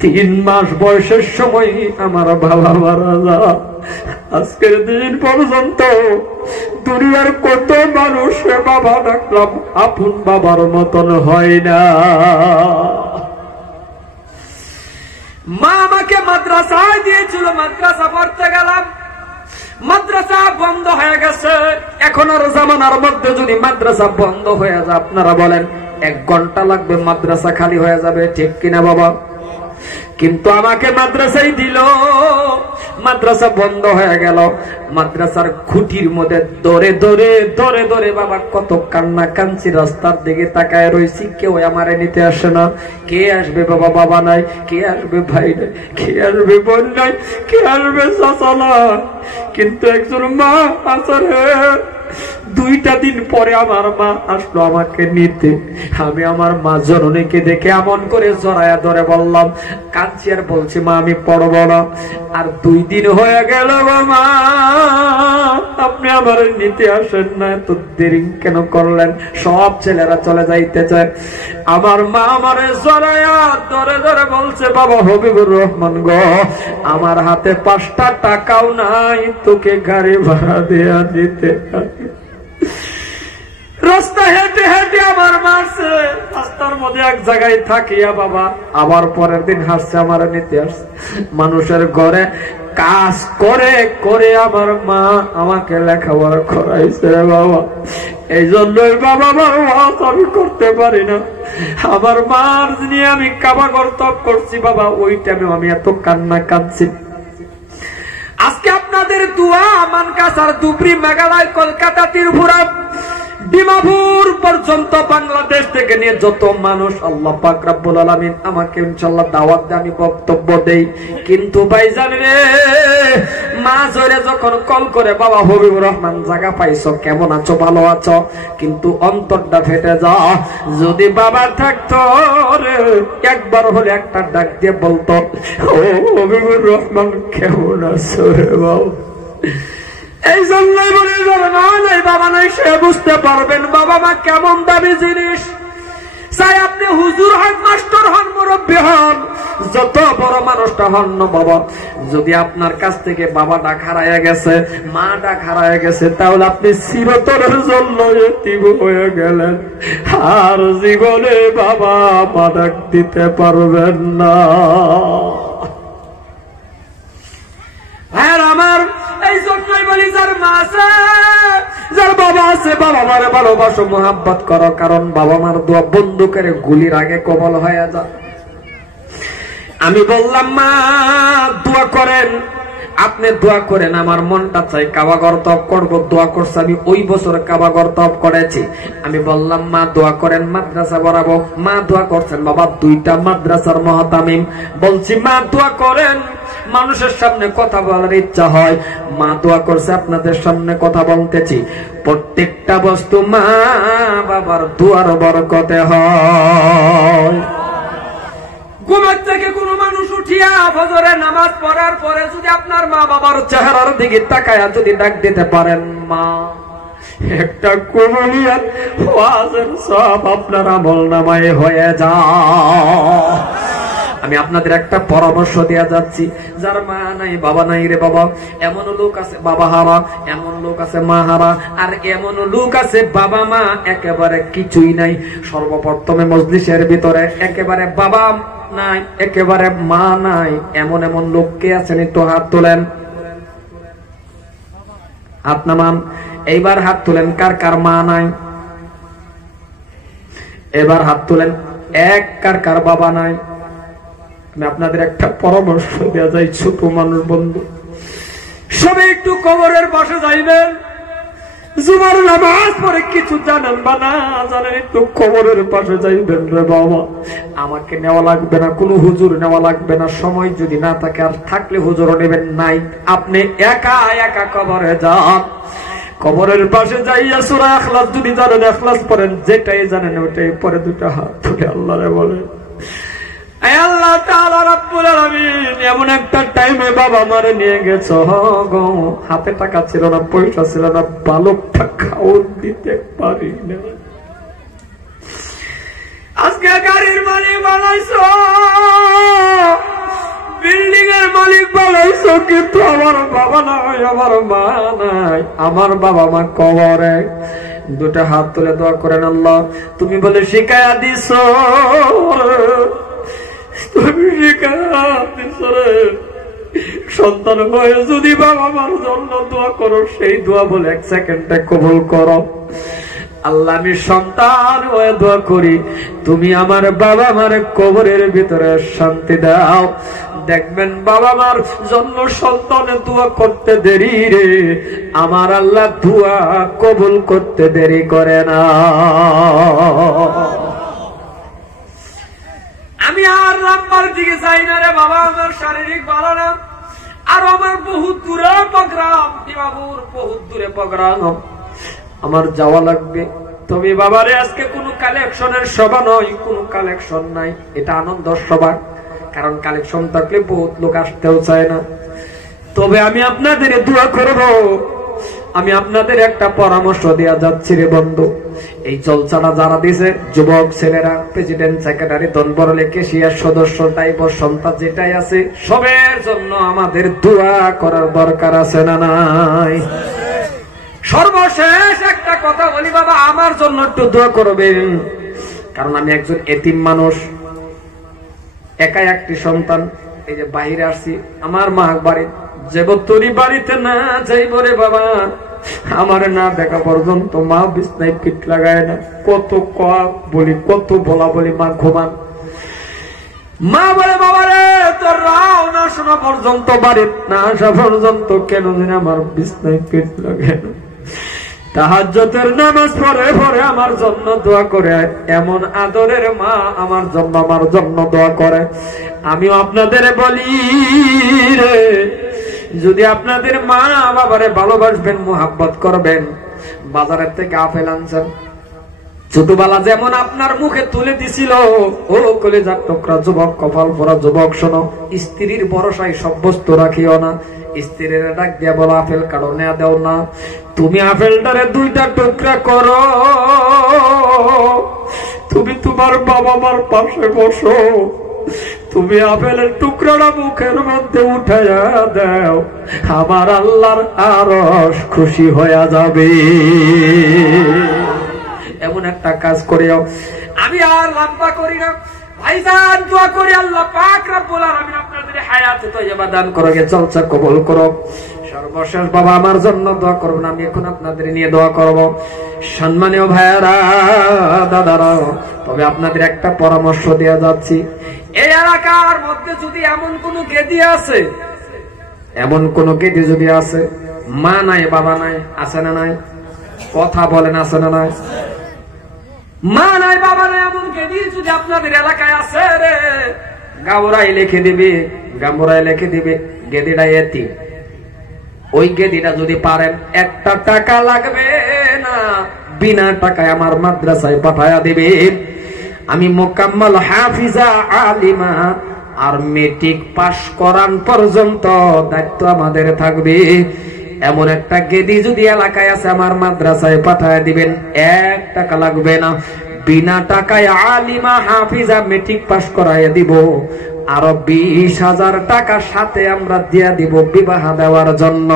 3 মাস বয়সের সময় আমার বাবা মারা যায়। আজকের দিন পর্যন্ত দুনিয়ার কত মানুষ বাবা ডাকলাম, আপন বাবার মতন হয় না। মা আমাকে মাদ্রাসায় দিয়েছিল, মাদ্রাসা পড়তে গেলাম, মাদ্রাসা বন্ধ হয়ে গেছে। এখনের জামানার মধ্যে যদি মাদ্রাসা বন্ধ হয়ে যায়, আপনারা বলেন 1 ঘন্টা লাগবে মাদ্রাসা খালি হয়ে যাবে, ঠিক কিনা বাবা? কিন্তু আমাকে মাদ্রাসায় দিল, মাদ্রাসা বন্ধ হয়ে গেল। মাদ্রাসার খুঁটির মধ্যে দরে দরে দরে দরে বাবা কত কান্না কাঁদছি, রাস্তার দিকে তাকায় রয়েছি, কেউ আমারে নিতে আসে না। কে আসবে বাবা? বাবা নাই। কে আসবে? ভাই নাই। কে আসবে? বোন নাই। কে আসবে? চাচা নাই। কিন্তু একজন মা আছে রে। 2টা দিন পরে আমার মা আসলো আমাকে নিতে। আমি আমার মা জননীকে দেখে এমন করে জড়ায়া ধরে বললাম, কাঁদছি আর বলছি মা আমি পড়বো না। আর 2 দিন হয়ে গেল মা, আপনি আমার নিতে আসেন না, এত দেরি কেন করলেন? সব ছেলেরা চলে যাইতে চায়। আমার মা আমারে জড়ায়া ধরে ধরে বলছে, বাবা হবিবুর রহমান গো, আমার হাতে 5টা টাকাও নাই, তোকে গাড়ি ভাড়া দেয়া দিতে। রাস্তা হেঁটে হেঁটে আমার মারছে, রাস্তার মধ্যে এক জায়গায় থাকিয়া বাবা আবার পরের দিন হাসছে আমার নিতে আসছে। মানুষের ঘরে কাজ করে করে আমার মা আমাকে লেখাপড়া করাইছে বাবা। এই জন্যই বাবা আমার ওয়াজ আমি করতে পারি না। আমার মার নিয়ে আমি কাবা কর্তব্য করছি বাবা, ওই টাইমে আমি এত কান্না কাঁদছি। আজকে আপনাদের দোয়া মানকাসার, ধুবড়ী, মেঘালয়, কলকাতা, ত্রিপুরা, ডিমাপুর পর্যন্ত বাংলাদেশ থেকে নিয়ে যত মানুষ আল্লাহ পাক রব্বুল আলামিন আমাকে ইনশাআল্লাহ দাওয়াত দিয়ে আমি বক্তব্য দেই। কিন্তু ভাইজান রে, মা জোরে যখন কল করে, বাবা হবিবুর রহমান জায়গা পাইছো, কেমন আছো, ভালো আছো, কিন্তু অন্তরটা ফেটে যা। যদি বাবা থাকতো রে, একবার হলে একটা ডাক দিয়ে বলতো, ও হবিবুর রহমান কেমন আছো রে বাবা। এই জন্যই বলে মা নাই বাবা নাই, সে বুঝতে পারবেন বাবা মা কেমন দামি জিনিস। চাই আপনি হুজুর হন, মাস্টার হন, মুরব্বী হন, যত বড় মানুষটা হন না বাবা, যদি আপনার কাছ থেকে বাবা ডাক হারায় গেছে, মা ডাক হারায় গেছে, তাহলে আপনি চিরতরের জন্য এতিম হয়ে গেলেন, আর জীবনে বাবা মা ডাক দিতে পারবেন না। আমার এই জন্যই বলি, যার মা আছে, যার বাবা আছে, বাবা মারে ভালোবাসো, মোহাব্বত করো, কারণ বাবা মার দোয়া বন্দুকের গুলির আগে কবল হয়ে যায়। আমি বললাম মা দোয়া করেন, আপনি দোয়া করেন, আমার মনটা চাই কাবা গর্তব করবো। দোয়া করছে, আমি ওই বছর কাবা গর্তব করেছি। আমি বললাম মা দোয়া করেন, মাদ্রাসা বাড়াবো। মা দোয়া করছেন, বাবা 2টা মাদ্রাসার মহাতামিম। বলছি মা দোয়া করেন, মানুষের সামনে কথা বলার ইচ্ছা হয়। মা দোয়া করছে, আপনাদের সামনে কথা বলতেছি। প্রত্যেকটা বস্তু মা বাবার দোয়ার বরকতে হয়। ঘুমের থেকে কোন মানুষ উঠিয়া ফজরে নামাজ পড়ার পরে যদি আপনার মা বাবার চেহারার দিকে তাকায়া যদি ডাক দিতে পারেন মা, একটা কবুলিয়াত ওয়াজের সব আপনার আমলনামায় হয়ে যায়। আমি আপনাদের একটা পরামর্শ দেয়া যাচ্ছি, যার মা নাই বাবা নাই রে বাবা, এমন লোক আছে বাবা হারা, এমন লোক আছে মা হারা, আর এমন লোক আছে বাবা মা একেবারে কিছুই নাই। সর্বপ্রথমে মজলিসের ভিতরে একেবারে বাবা নাই, একেবারে মা নাই, এমন এমন লোক কে আছেন? একটু হাত তোলেন, হাত নামান। এইবার হাত তোলেন কার কার মা নাই। এবার হাত তোলেন কার কার বাবা নাই। আমি আপনাদের একটা পরামর্শ দেওয়া যায়, ছোট মানুষ বন্ধু, সবাই একটু কবরের পাশে যাইবেন। জুমার নামাজ পড়ে কিছু জানেন বা না জানেন, একটু কবরের পাশে যাইবেন রে বাবা। আমাকে নেওয়া লাগবে না, কোনো হুজুর নেওয়া লাগবে না, সময় যদি না থাকে, আর থাকলে হুজুরও নেবেন নাই, আপনি একা একা কবরে যান। কবরের পাশে যাইয়া সূরা ইখলাস যদি জানেন ইখলাস পড়েন, যেটাই জানেন ওটাই পরে দুটো হাত তুলে আল্লাহরে বলেন, আল্লাহ তাআলা রব্বুল আলামিন এমন একটা টাইমে বাবা মারে নিয়ে গেছো গো, হাতে টাকা ছিল না, পয়সা ছিল না, বালকটা খাওয়ার দিতে পারি না। আজকে গাড়ির মালিক বানাইছো, বিল্ডিং এর মালিক বানাইছো, কিন্তু আমার বাবা নাই, আমার মা নাই, আমার বাবা মা কবরে। দুটো হাত তুলে দোয়া করেন, আল্লাহ তুমি বলে শিখায়া দিছো, তুমি শিখায়া দিছো রে, সন্তান হয়ে যদি বাবা মার জন্য দোয়া করো, সেই দোয়া বলে 1 সেকেন্ডে কবুল করো। আল্লাহ আমি সন্তান হয়ে দোয়া করি, তুমি আমার বাবা মার কবরের ভিতরে শান্তি দাও। দেখবেন বাবা মার জন্য সন্তানে দোয়া করতে দেরি রে, আমার আল্লাহ দোয়া কবুল করতে দেরি করে না। আমি আর রামবার দিকে যাই না রে বাবা, আমার শারীরিক ভালো না, আর আমার বহুত দূরে প্রোগ্রাম, বাবুর বহুত দূরে প্রোগ্রাম, আমার যাওয়া লাগবে। তবে বাবারে আজকে কোনো কালেকশনের সভা নয়, কোনো কালেকশন নাই, এটা আনন্দ সভা, কারণ কালেকশন থাকলে বহুত লোক আসতেও চায় না। তবে আমি আপনাদের দোয়া করব, আমি আপনাদের একটা পরামর্শ দেওয়া যাচ্ছি রে বন্ধু। এই জলসাটা যারা দিছে, যুবক ছেলেরা, প্রেসিডেন্ট, সেক্রেটারি, দনবরলে, কেশিয়ার সদস্য, টাইপর সন্তান যেটাই আছে, সবের জন্য আমাদের দোয়া করার দরকার আছে না নাই? সর্বশেষ একটা কথা বলি বাবা, আমার জন্য একটু দোয়া করবেন, কারণ আমি একজন এতিম মানুষ, একাই একটি সন্তান। এই যে বাহিরে আসছি, আমার মা বাড়ি যাব, তোরই বাড়িতে না যাইব রে বাবা, আমার না দেখা পর্যন্ত মা বিছনায় পিঠ লাগায় না। কত বলি, কত বলা বলি, মা ঘুমান। মা বলে বাবা রে, তোর রাও না শোনা পর্যন্ত, বাড়ির না আসা পর্যন্ত কেন যেন আমার বিছনায় পিঠ লাগায় না। তাহাজ্জুদের নামাজ পড়ে পড়ে আমার জন্য দোয়া করে, এমন আদরের মা আমার জন্য দোয়া করে। আমিও আপনাদের বলি রে, যদি আপনাদের মা বাবারে ভালোবাসবেন, মুহাব্বত করবেন, বাজারের থেকে আপেল আনছেন, ছোটবেলা যেমন আপনার মুখে তুলে দিছিল, ও কলিজার টুকরা যুবক, কপাল পরা যুবক, শোনো, স্ত্রীর ভরসায় সব বস্তু রাখিও না। স্ত্রীর ডাক দিয়া বলো আপেল কাটো, নেয়া দেও না, তুমি আপেলটারে 2টা টুকরা করো, তুমি তোমার বাবা মার পাশে বসো, তুমি আপেলের টুকরাটা মুখের মধ্যে উঠাইয়া দাও, আমার আল্লাহর আরশ খুশি হয়ে যাবে। এমন একটা কাজ করিও। আমি আর লম্বা করি না ভাইজান, দোয়া করি আল্লাহ পাক রব্বুল আলামিন আপনাদের হায়াতে তয়্যিবা দান করো, জলসা কবুল করো। সর্বশেষ বাবা আমার জন্য দোয়া করবেন, আমি এখন আপনাদের নিয়ে দোয়া করব। সম্মানীয় ভাইয়ারা, দাদারা, তবে আপনাদের একটা পরামর্শ দেওয়া যাচ্ছি, এই এলাকার মধ্যে যদি এমন কোন গেদি আছে, এমন কোন গেদি যদি আছে, মা নাই বাবা নাই, আছে না নাই? কথা বলেন, আছে না নাই? মা নাই বাবা নাই এমন গেদি যদি আপনাদের এলাকায় আছে রে, গাবরাই লিখে দিবে, গাবরাই লিখে দিবে গেদিটা এতিম। ওই গেদিটা যদি পারেন, 1 টাকা লাগবে না, বিনা টাকায় আমার মাদ্রাসায় পাঠায়া দিবে। আমি মোকাম্মল হাফিজা আলিমা আর মেট্রিক পাশ করান পর্যন্ত দায়িত্ব আমাদের থাকবে। এমন একটা গেদি যদি এলাকায় আছে আমার মাদ্রাসায় পাঠায় দিবেন, 1 টাকা লাগবে না, বিনা টাকায় আলিমা হাফিজা মেট্রিক পাশ করায় দিব। আরো 20,000 টাকা সাথে আমরা দিয়া দিব বিবাহ দেওয়ার জন্য।